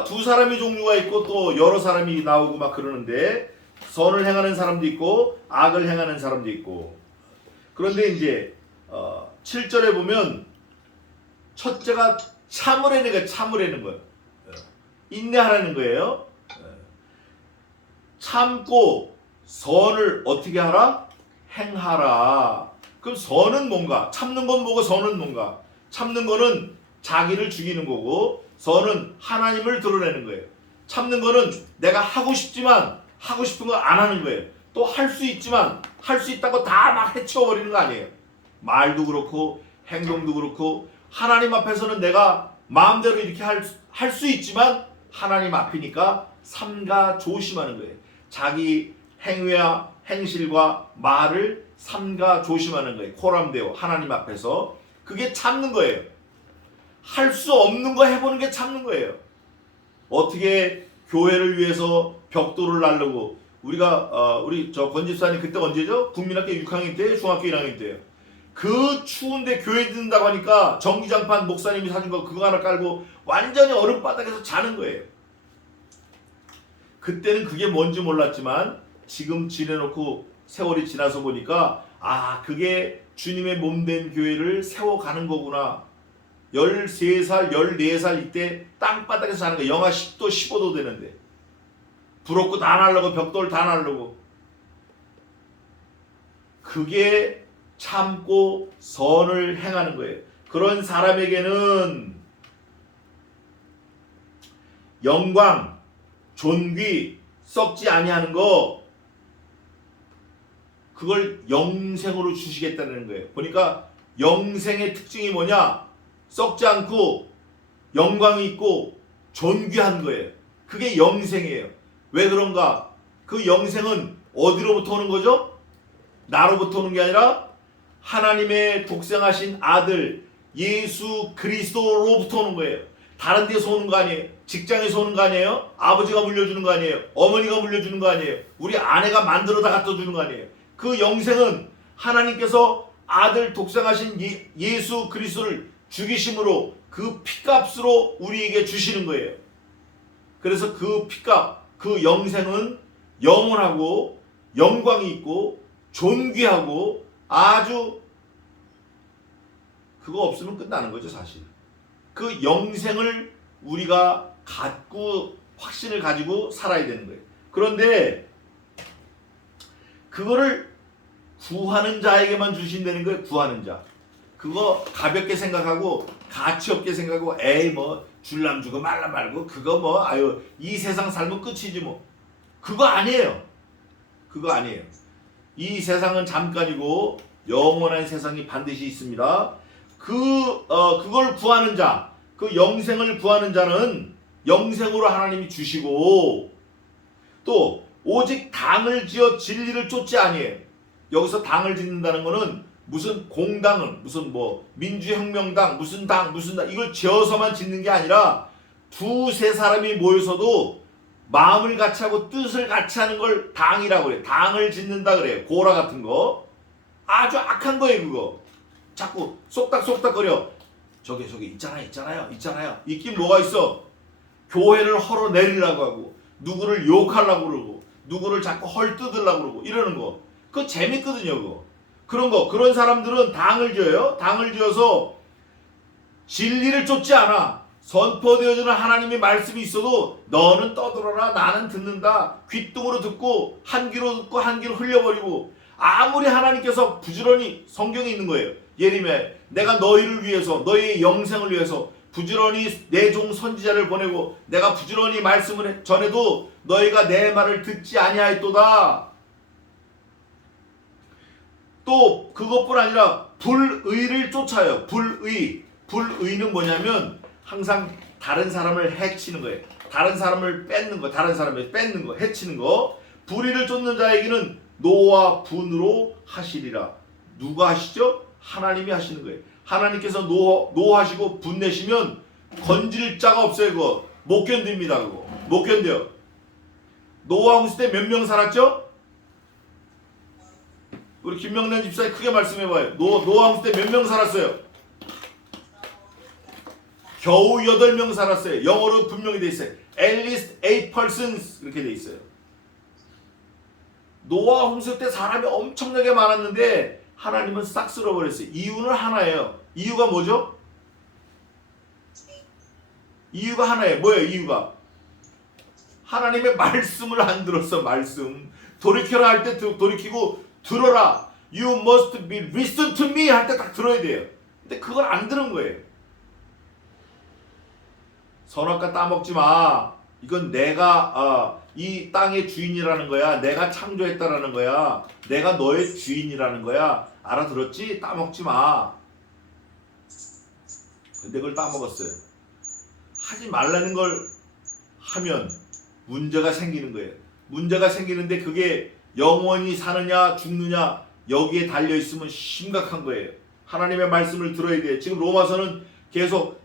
두 사람의 종류가 있고 또 여러 사람이 나오고 막 그러는데 선을 행하는 사람도 있고 악을 행하는 사람도 있고. 그런데 이제 7절에 보면 첫째가 참으라는 거예요. 참으라는 거예요. 인내하라는 거예요. 참고 선을 어떻게 하라? 행하라. 그럼 선은 뭔가? 참는 건 뭐고 선은 뭔가? 참는 거는 자기를 죽이는 거고 선은 하나님을 드러내는 거예요. 참는 거는 내가 하고 싶지만 하고 싶은 거 안 하는 거예요. 또 할 수 있지만 할 수 있다고 다 막 해치워버리는 거 아니에요. 말도 그렇고 행동도 그렇고 하나님 앞에서는 내가 마음대로 이렇게 할 수 있지만 하나님 앞이니까 삼가 조심하는 거예요. 자기 행위와 행실과 말을 삼가 조심하는 거예요. 코람데오 하나님 앞에서. 그게 참는 거예요. 할 수 없는 거 해보는 게 참는 거예요. 어떻게 교회를 위해서 벽돌을 날르고 우리 저 권집사님 그때 언제죠? 국민학교 6학년 때 중학교 1학년 때예요. 그 추운데 교회 듣는다고 하니까 전기장판 목사님이 사준 거 그거 하나 깔고 완전히 얼음바닥에서 자는 거예요. 그때는 그게 뭔지 몰랐지만 지금 지내놓고 세월이 지나서 보니까 그게 주님의 몸된 교회를 세워가는 거구나. 13살, 14살 이때 땅바닥에서 자는 거예요. 영하 10도, 15도 되는데. 부럽고 다 날르고 벽돌 다 날르고. 그게 참고 선을 행하는 거예요. 그런 사람에게는 영광, 존귀, 썩지 아니하는 거 그걸 영생으로 주시겠다는 거예요. 보니까 영생의 특징이 뭐냐? 썩지 않고 영광이 있고 존귀한 거예요. 그게 영생이에요. 왜 그런가? 그 영생은 어디로부터 오는 거죠? 나로부터 오는 게 아니라 하나님의 독생하신 아들 예수 그리스도로부터 오는 거예요. 다른 데서 오는 거 아니에요. 직장에서 오는 거 아니에요. 아버지가 물려주는 거 아니에요. 어머니가 물려주는 거 아니에요. 우리 아내가 만들어다 갖다 주는 거 아니에요. 그 영생은 하나님께서 아들 독생하신 예수 그리스도를 죽이심으로 그 피값으로 우리에게 주시는 거예요. 그래서 그 피값, 그 영생은 영원하고 영광이 있고 존귀하고 아주 그거 없으면 끝나는 거죠, 사실. 그 영생을 우리가 갖고 확신을 가지고 살아야 되는 거예요. 그런데 그거를 구하는 자에게만 주신다는 거예요. 구하는 자. 그거 가볍게 생각하고 가치 없게 생각하고 에이 뭐 줄람 주고 말라 말고 그거 뭐 아유 이 세상 살면 끝이지 뭐. 그거 아니에요. 그거 아니에요. 이 세상은 잠깐이고 영원한 세상이 반드시 있습니다. 그걸 구하는 자, 그 영생을 구하는 자는 영생으로 하나님이 주시고 또 오직 당을 지어 진리를 쫓지 아니에요. 여기서 당을 짓는다는 거는 무슨 공당은 무슨 뭐 민주혁명당 무슨 당 이걸 지어서만 짓는 게 아니라 두세 사람이 모여서도 마음을 같이 하고 뜻을 같이 하는 걸 당이라고 그래요. 당을 짓는다 그래요. 고라 같은 거. 아주 악한 거예요, 그거. 자꾸 쏙닥쏙닥거려. 저기 있잖아요. 있긴 뭐가 있어. 교회를 헐어내리려고 하고 누구를 욕하려고 그러고 누구를 자꾸 헐뜯으려고 그러고 이러는 거. 그거 재밌거든요. 그거. 그런 거. 그런 사람들은 당을 지어요. 당을 지어서 진리를 쫓지 않아. 선포되어지는 하나님의 말씀이 있어도 너는 떠들어라, 나는 듣는다. 귓등으로 듣고 한 귀로 듣고 한 귀로 흘려버리고, 아무리 하나님께서 부지런히 성경에 있는 거예요. 예레미야, 내가 너희를 위해서, 너희의 영생을 위해서 부지런히 내 종 선지자를 보내고 내가 부지런히 말씀을 전해도 너희가 내 말을 듣지 아니하였도다. 또 그것뿐 아니라 불의를 쫓아요. 불의는 뭐냐면 항상 다른 사람을 해치는 거예요. 다른 사람을 뺏는 거, 다른 사람을 뺏는 거, 해치는 거. 불의를 쫓는 자에게는 노와 분으로 하시리라. 누가 하시죠? 하나님이 하시는 거예요. 하나님께서 노하시고 분내시면 건질 자가 없어요. 그거 못 견딥니다. 그거 못 견뎌요. 노아 홍수 때 몇 명 살았죠? 우리 김명란 집사님 크게 말씀해봐요. 노아 홍수 때 몇 명 살았어요? 겨우 8명 살았어요. 영어로 분명히 돼 있어요. At least 8 persons 이렇게 돼 있어요. 노아 홍수 때 사람이 엄청나게 많았는데 하나님은 싹 쓸어버렸어요. 이유는 하나예요. 이유가 뭐죠? 이유가 하나예요. 뭐예요? 이유가 하나님의 말씀을 안 들었어. 말씀 돌이켜라 할 때 돌이키고, 들어라, you must be listen to me 할 때 딱 들어야 돼요. 근데 그걸 안 들은 거예요. 선악과 따먹지 마. 이건 내가 이 땅의 주인이라는 거야. 내가 창조했다라는 거야. 내가 너의 주인이라는 거야. 알아들었지? 따먹지 마. 근데 그걸 따먹었어요. 하지 말라는 걸 하면 문제가 생기는 거예요. 문제가 생기는데 그게 영원히 사느냐 죽느냐 여기에 달려있으면 심각한 거예요. 하나님의 말씀을 들어야 돼요. 지금 로마서는 계속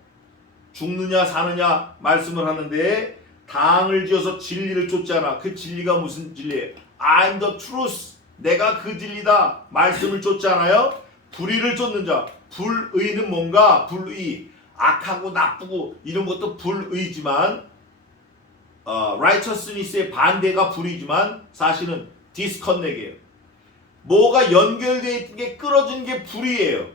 죽느냐 사느냐 말씀을 하는데 당을 지어서 진리를 쫓잖아. 그 진리가 무슨 진리예요? I'm the truth. 내가 그 진리다. 말씀을 쫓잖아요. 불의를 쫓는 자. 불의는 뭔가? 불의. 악하고 나쁘고 이런 것도 불의지만 righteousness의 반대가 불의지만 사실은 disconnect이에요. 뭐가 연결되어 있던 게 끊어진 게 불의예요.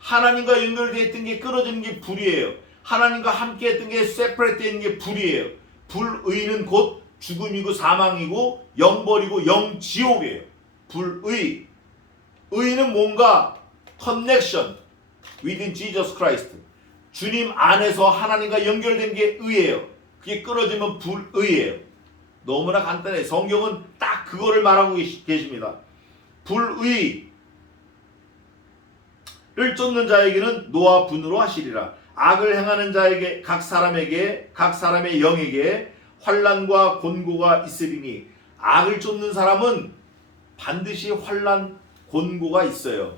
하나님과 연결되어 있던 게 끊어지는 게 불의예요. 하나님과 함께 했던 게 separate 되는 게 불의예요. 불의는 곧 죽음이고 사망이고 영벌이고 영지옥이에요. 불의. 의는 뭔가 connection within Jesus Christ. 주님 안에서 하나님과 연결된 게 의예요. 그게 끊어지면 불의예요. 너무나 간단해요. 성경은 딱 그거를 말하고 계십니다. 불의를 쫓는 자에게는 노와 분으로 하시리라. 악을 행하는 자에게 각 사람의 영에게 환난과 곤고가 있으리니, 악을 쫓는 사람은 반드시 환난, 곤고가 있어요.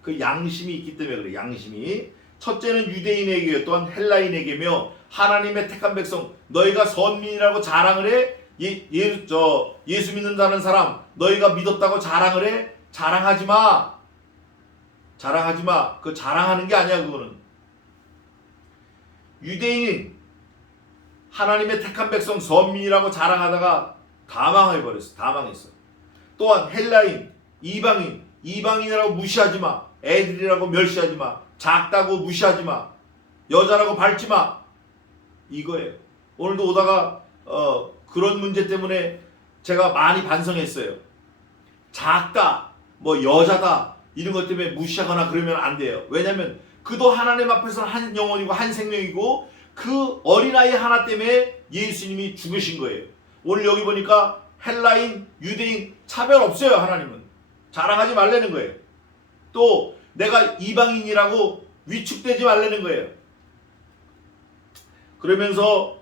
그 양심이 있기 때문에 그래요. 양심이. 첫째는 유대인에게 또한 헬라인에게며 하나님의 택한 백성, 너희가 선민이라고 자랑을 해? 예수 믿는다는 사람, 너희가 믿었다고 자랑을 해? 자랑하지 마. 자랑하지 마. 그 자랑하는 게 아니야. 그거는 유대인인 하나님의 택한 백성 선민이라고 자랑하다가 다 망해버렸어. 다 망했어. 또한 헬라인, 이방인이라고 무시하지 마. 애들이라고 멸시하지 마. 작다고 무시하지 마. 여자라고 밟지 마. 이거예요. 오늘도 오다가 그런 문제 때문에 제가 많이 반성했어요. 작다, 뭐 여자다 이런 것 때문에 무시하거나 그러면 안 돼요. 왜냐하면 그도 하나님 앞에서 한 영혼이고 한 생명이고 그 어린아이 하나 때문에 예수님이 죽으신 거예요. 오늘 여기 보니까 헬라인, 유대인 차별 없어요. 하나님은 자랑하지 말라는 거예요. 또 내가 이방인이라고 위축되지 말라는 거예요. 그러면서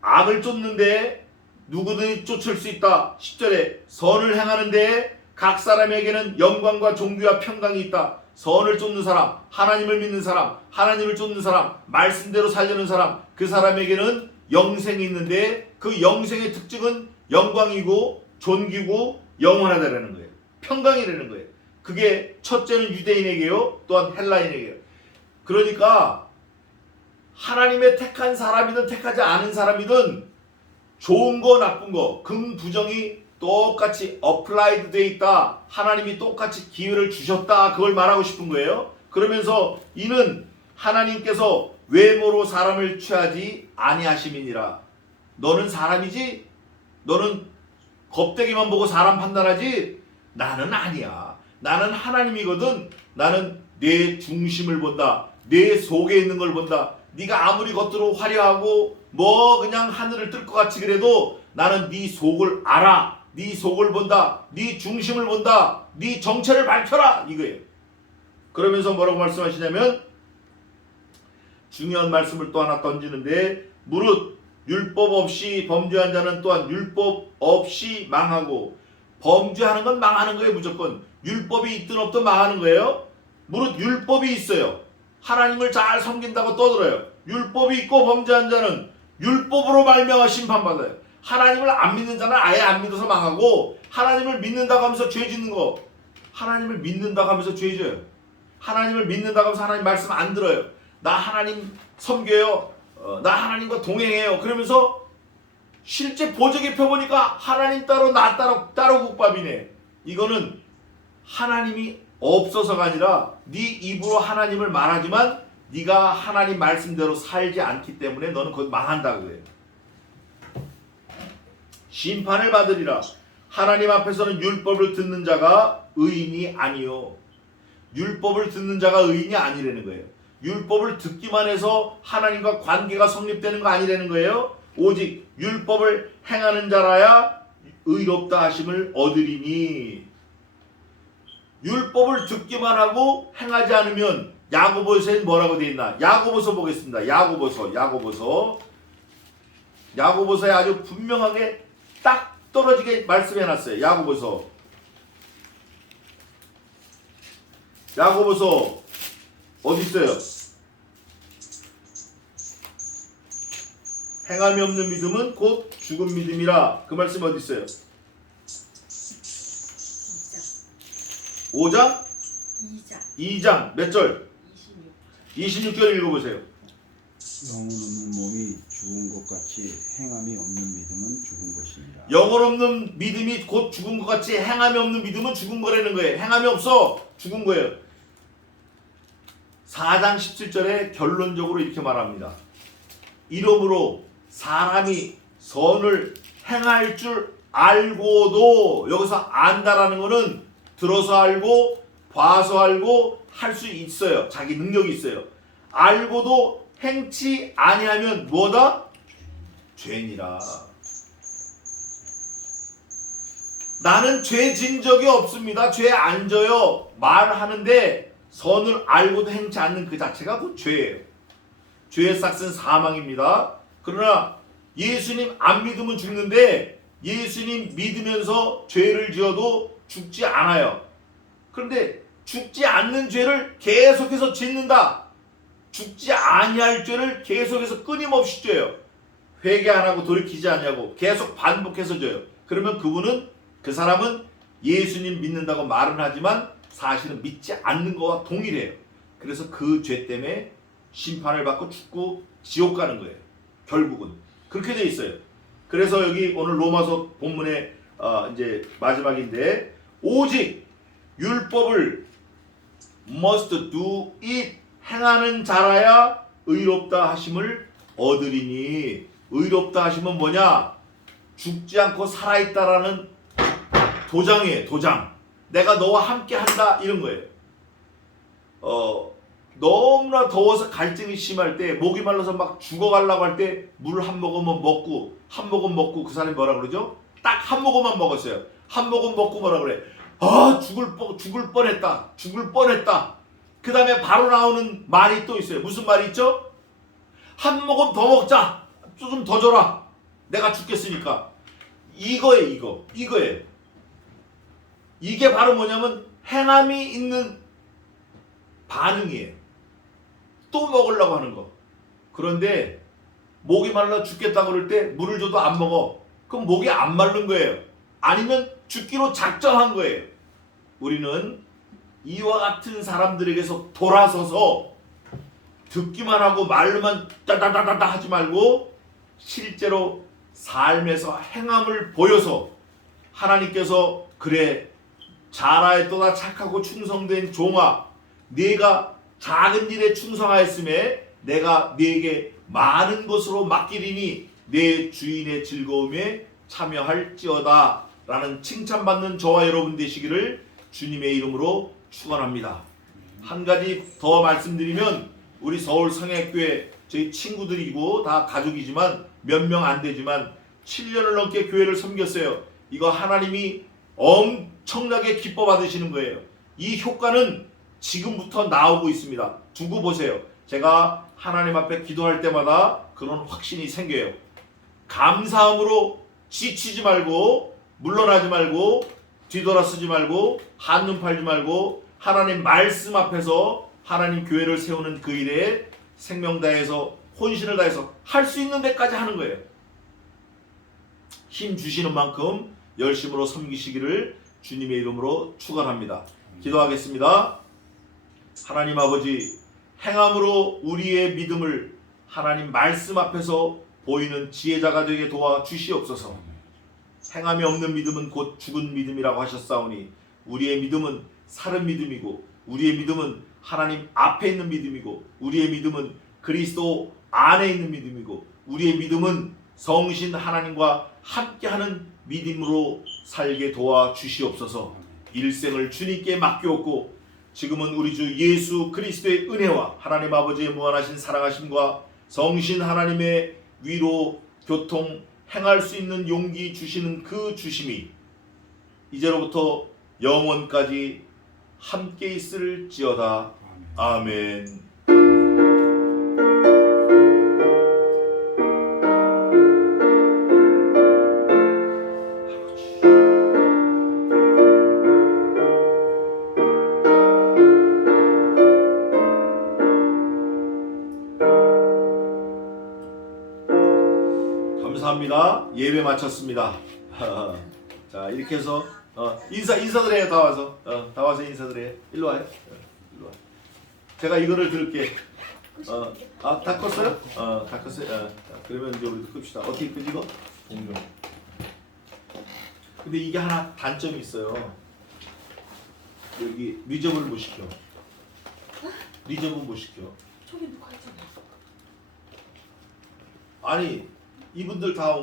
악을 쫓는데 누구든지 쫓을 수 있다. 10절에 선을 행하는데 각 사람에게는 영광과 존귀와 평강이 있다. 선을 쫓는 사람, 하나님을 믿는 사람, 하나님을 쫓는 사람, 말씀대로 살려는 사람, 그 사람에게는 영생이 있는데 그 영생의 특징은 영광이고 존귀고 영원하다라는 거예요. 평강이라는 거예요. 그게 첫째는 유대인에게요, 또한 헬라인에게요. 그러니까 하나님의 택한 사람이든 택하지 않은 사람이든 좋은 거 나쁜 거, 긍부정이 똑같이 어플라이드 돼 있다. 하나님이 똑같이 기회를 주셨다. 그걸 말하고 싶은 거예요. 그러면서 이는 하나님께서 외모로 사람을 취하지 아니하심이니라. 너는 사람이지? 너는 겁대기만 보고 사람 판단하지? 나는 아니야. 나는 하나님이거든. 나는 내 중심을 본다. 내 속에 있는 걸 본다. 네가 아무리 겉으로 화려하고 뭐 그냥 하늘을 뜰 것 같이 그래도 나는 네 속을 알아. 네 속을 본다. 네 중심을 본다. 네 정체를 밝혀라. 이거예요. 그러면서 뭐라고 말씀하시냐면 중요한 말씀을 또 하나 던지는데 무릇 율법 없이 범죄한 자는 또한 율법 없이 망하고 범죄하는 건 망하는 거예요. 무조건 율법이 있든 없든 망하는 거예요. 무릇 율법이 있어요. 하나님을 잘 섬긴다고 떠들어요. 율법이 있고 범죄한 자는 율법으로 말미암아 심판받아요. 하나님을 안 믿는 자는 아예 안 믿어서 망하고 하나님을 믿는다고 하면서 죄 짓는 거 하나님을 믿는다고 하면서 죄 져요. 하나님을 믿는다고 하면서 하나님 말씀 안 들어요. 나 하나님 섬겨요. 나 하나님과 동행해요. 그러면서 실제 보적에 펴보니까 하나님 따로 나 따로 국밥이네. 이거는 하나님이 없어서가 아니라 네 입으로 하나님을 말하지만 네가 하나님 말씀대로 살지 않기 때문에 너는 거기 망한다고 해요. 심판을 받으리라. 하나님 앞에서는 율법을 듣는 자가 의인이 아니요. 율법을 듣는 자가 의인이 아니라는 거예요. 율법을 듣기만 해서 하나님과 관계가 성립되는 거 아니라는 거예요. 오직 율법을 행하는 자라야 의롭다 하심을 얻으리니. 율법을 듣기만 하고 행하지 않으면 야고보서에 뭐라고 되어 있나? 야고보서 보겠습니다. 야고보서에 아주 분명하게 딱 떨어지게 말씀해 놨어요. 야고보서 어디 있어요? 행함이 없는 믿음은 곧 죽은 믿음이라. 그 말씀 어디 있어요? 5장 2장 몇 절? 26절 읽어보세요. 영혼 없는 몸이 죽은 것 같이 행함이 없는 믿음은 죽은 것이니라. 영혼 없는 믿음이 곧 죽은 것 같이 행함이 없는 믿음은 죽은 거라는 거예요. 행함이 없어 죽은 거예요. 4장 17절에 결론적으로 이렇게 말합니다. 이러므로 사람이 선을 행할 줄 알고도, 여기서 안다라는 거는 들어서 알고 봐서 알고 할 수 있어요. 자기 능력이 있어요. 알고도 행치 아니하면 뭐다? 죄니라. 나는 죄 진 적이 없습니다. 죄 안 져요. 말하는데 선을 알고도 행치 않는 그 자체가 곧 죄예요. 죄의 싹은 사망입니다. 그러나 예수님 안 믿으면 죽는데 예수님 믿으면서 죄를 지어도 죽지 않아요. 그런데 죽지 않는 죄를 계속해서 짓는다. 죽지 아니할 죄를 계속해서 끊임없이 져요. 회개 안 하고 돌이키지 않냐고 계속 반복해서 져요. 그러면 그 사람은 예수님 믿는다고 말은 하지만 사실은 믿지 않는 거와 동일해요. 그래서 그 죄 때문에 심판을 받고 죽고 지옥 가는 거예요. 결국은 그렇게 돼 있어요. 그래서 여기 오늘 로마서 본문의 이제 마지막인데 오직 율법을 must do it 행하는 자라야 의롭다 하심을 얻으리니. 의롭다 하심은 뭐냐? 죽지 않고 살아있다라는 도장이에요. 도장. 내가 너와 함께 한다 이런 거예요. 너무나 더워서 갈증이 심할 때, 목이 말라서 막 죽어가려고 할 때 물 한 모금만 먹고, 한 모금 먹고 그 사람이 뭐라 그러죠? 딱 한 모금만 먹었어요. 한 모금 먹고 뭐라 그래? 죽을 뻔했다. 죽을 뻔했다. 그 다음에 바로 나오는 말이 또 있어요. 무슨 말이 있죠? 한 모금 더 먹자. 좀 더 줘라. 내가 죽겠으니까. 이거예요. 이게 바로 뭐냐면 행함이 있는 반응이에요. 또 먹으려고 하는 거. 그런데 목이 말라 죽겠다 그럴 때 물을 줘도 안 먹어. 그럼 목이 안 마른 거예요. 아니면 죽기로 작정한 거예요. 우리는 이와 같은 사람들에게서 돌아서서 듣기만 하고 말로만 따다다다다 하지 말고 실제로 삶에서 행함을 보여서 하나님께서 그래 잘하였도다 착하고 충성된 종아 네가 작은 일에 충성하였음에 내가 네게 많은 것으로 맡기리니 내 주인의 즐거움에 참여할지어다 라는 칭찬받는 저와 여러분 되시기를 주님의 이름으로 축원합니다. 한 가지 더 말씀드리면 우리 서울 성약교회 저희 친구들이고 다 가족이지만 몇 명 안 되지만 7년을 넘게 교회를 섬겼어요. 이거 하나님이 엄청나게 기뻐 받으시는 거예요. 이 효과는 지금부터 나오고 있습니다. 두고 보세요. 제가 하나님 앞에 기도할 때마다 그런 확신이 생겨요. 감사함으로 지치지 말고 물러나지 말고 뒤돌아서지 말고 한눈 팔지 말고 하나님 말씀 앞에서 하나님 교회를 세우는 그 일에 생명 다해서 혼신을 다해서 할 수 있는 데까지 하는 거예요. 힘 주시는 만큼 열심으로 섬기시기를 주님의 이름으로 축원합니다. 기도하겠습니다. 하나님 아버지 행함으로 우리의 믿음을 하나님 말씀 앞에서 보이는 지혜자가 되게 도와주시옵소서. 행함이 없는 믿음은 곧 죽은 믿음이라고 하셨사오니 우리의 믿음은 사는 믿음이고 우리의 믿음은 하나님 앞에 있는 믿음이고 우리의 믿음은 그리스도 안에 있는 믿음이고 우리의 믿음은 성신 하나님과 함께하는 믿음으로 살게 도와주시옵소서. 일생을 주님께 맡기옵고 지금은 우리 주 예수 그리스도의 은혜와 하나님 아버지의 무한하신 사랑하심과 성신 하나님의 위로 교통 행할 수 있는 용기 주시는 그 주심이 이제로부터 영원까지 함께 있을지어다. 아멘. 감사합니다. 예배 마쳤습니다. 자 이렇게 해서 인사드려요. 다 와서 다 와서 인사드려요. 일로 와요. 일로 와. 제가 이거를 들을게. 다 껐어요? 다 껐어요. 자, 그러면 이제 우리 끕시다. 어떻게 끄지 이거? 동료. 근데 이게 하나 단점이 있어요. 여기 리저브를 못 시켜. 리저브 못 시켜. 저기 누가 있잖아. 아니 이분들 다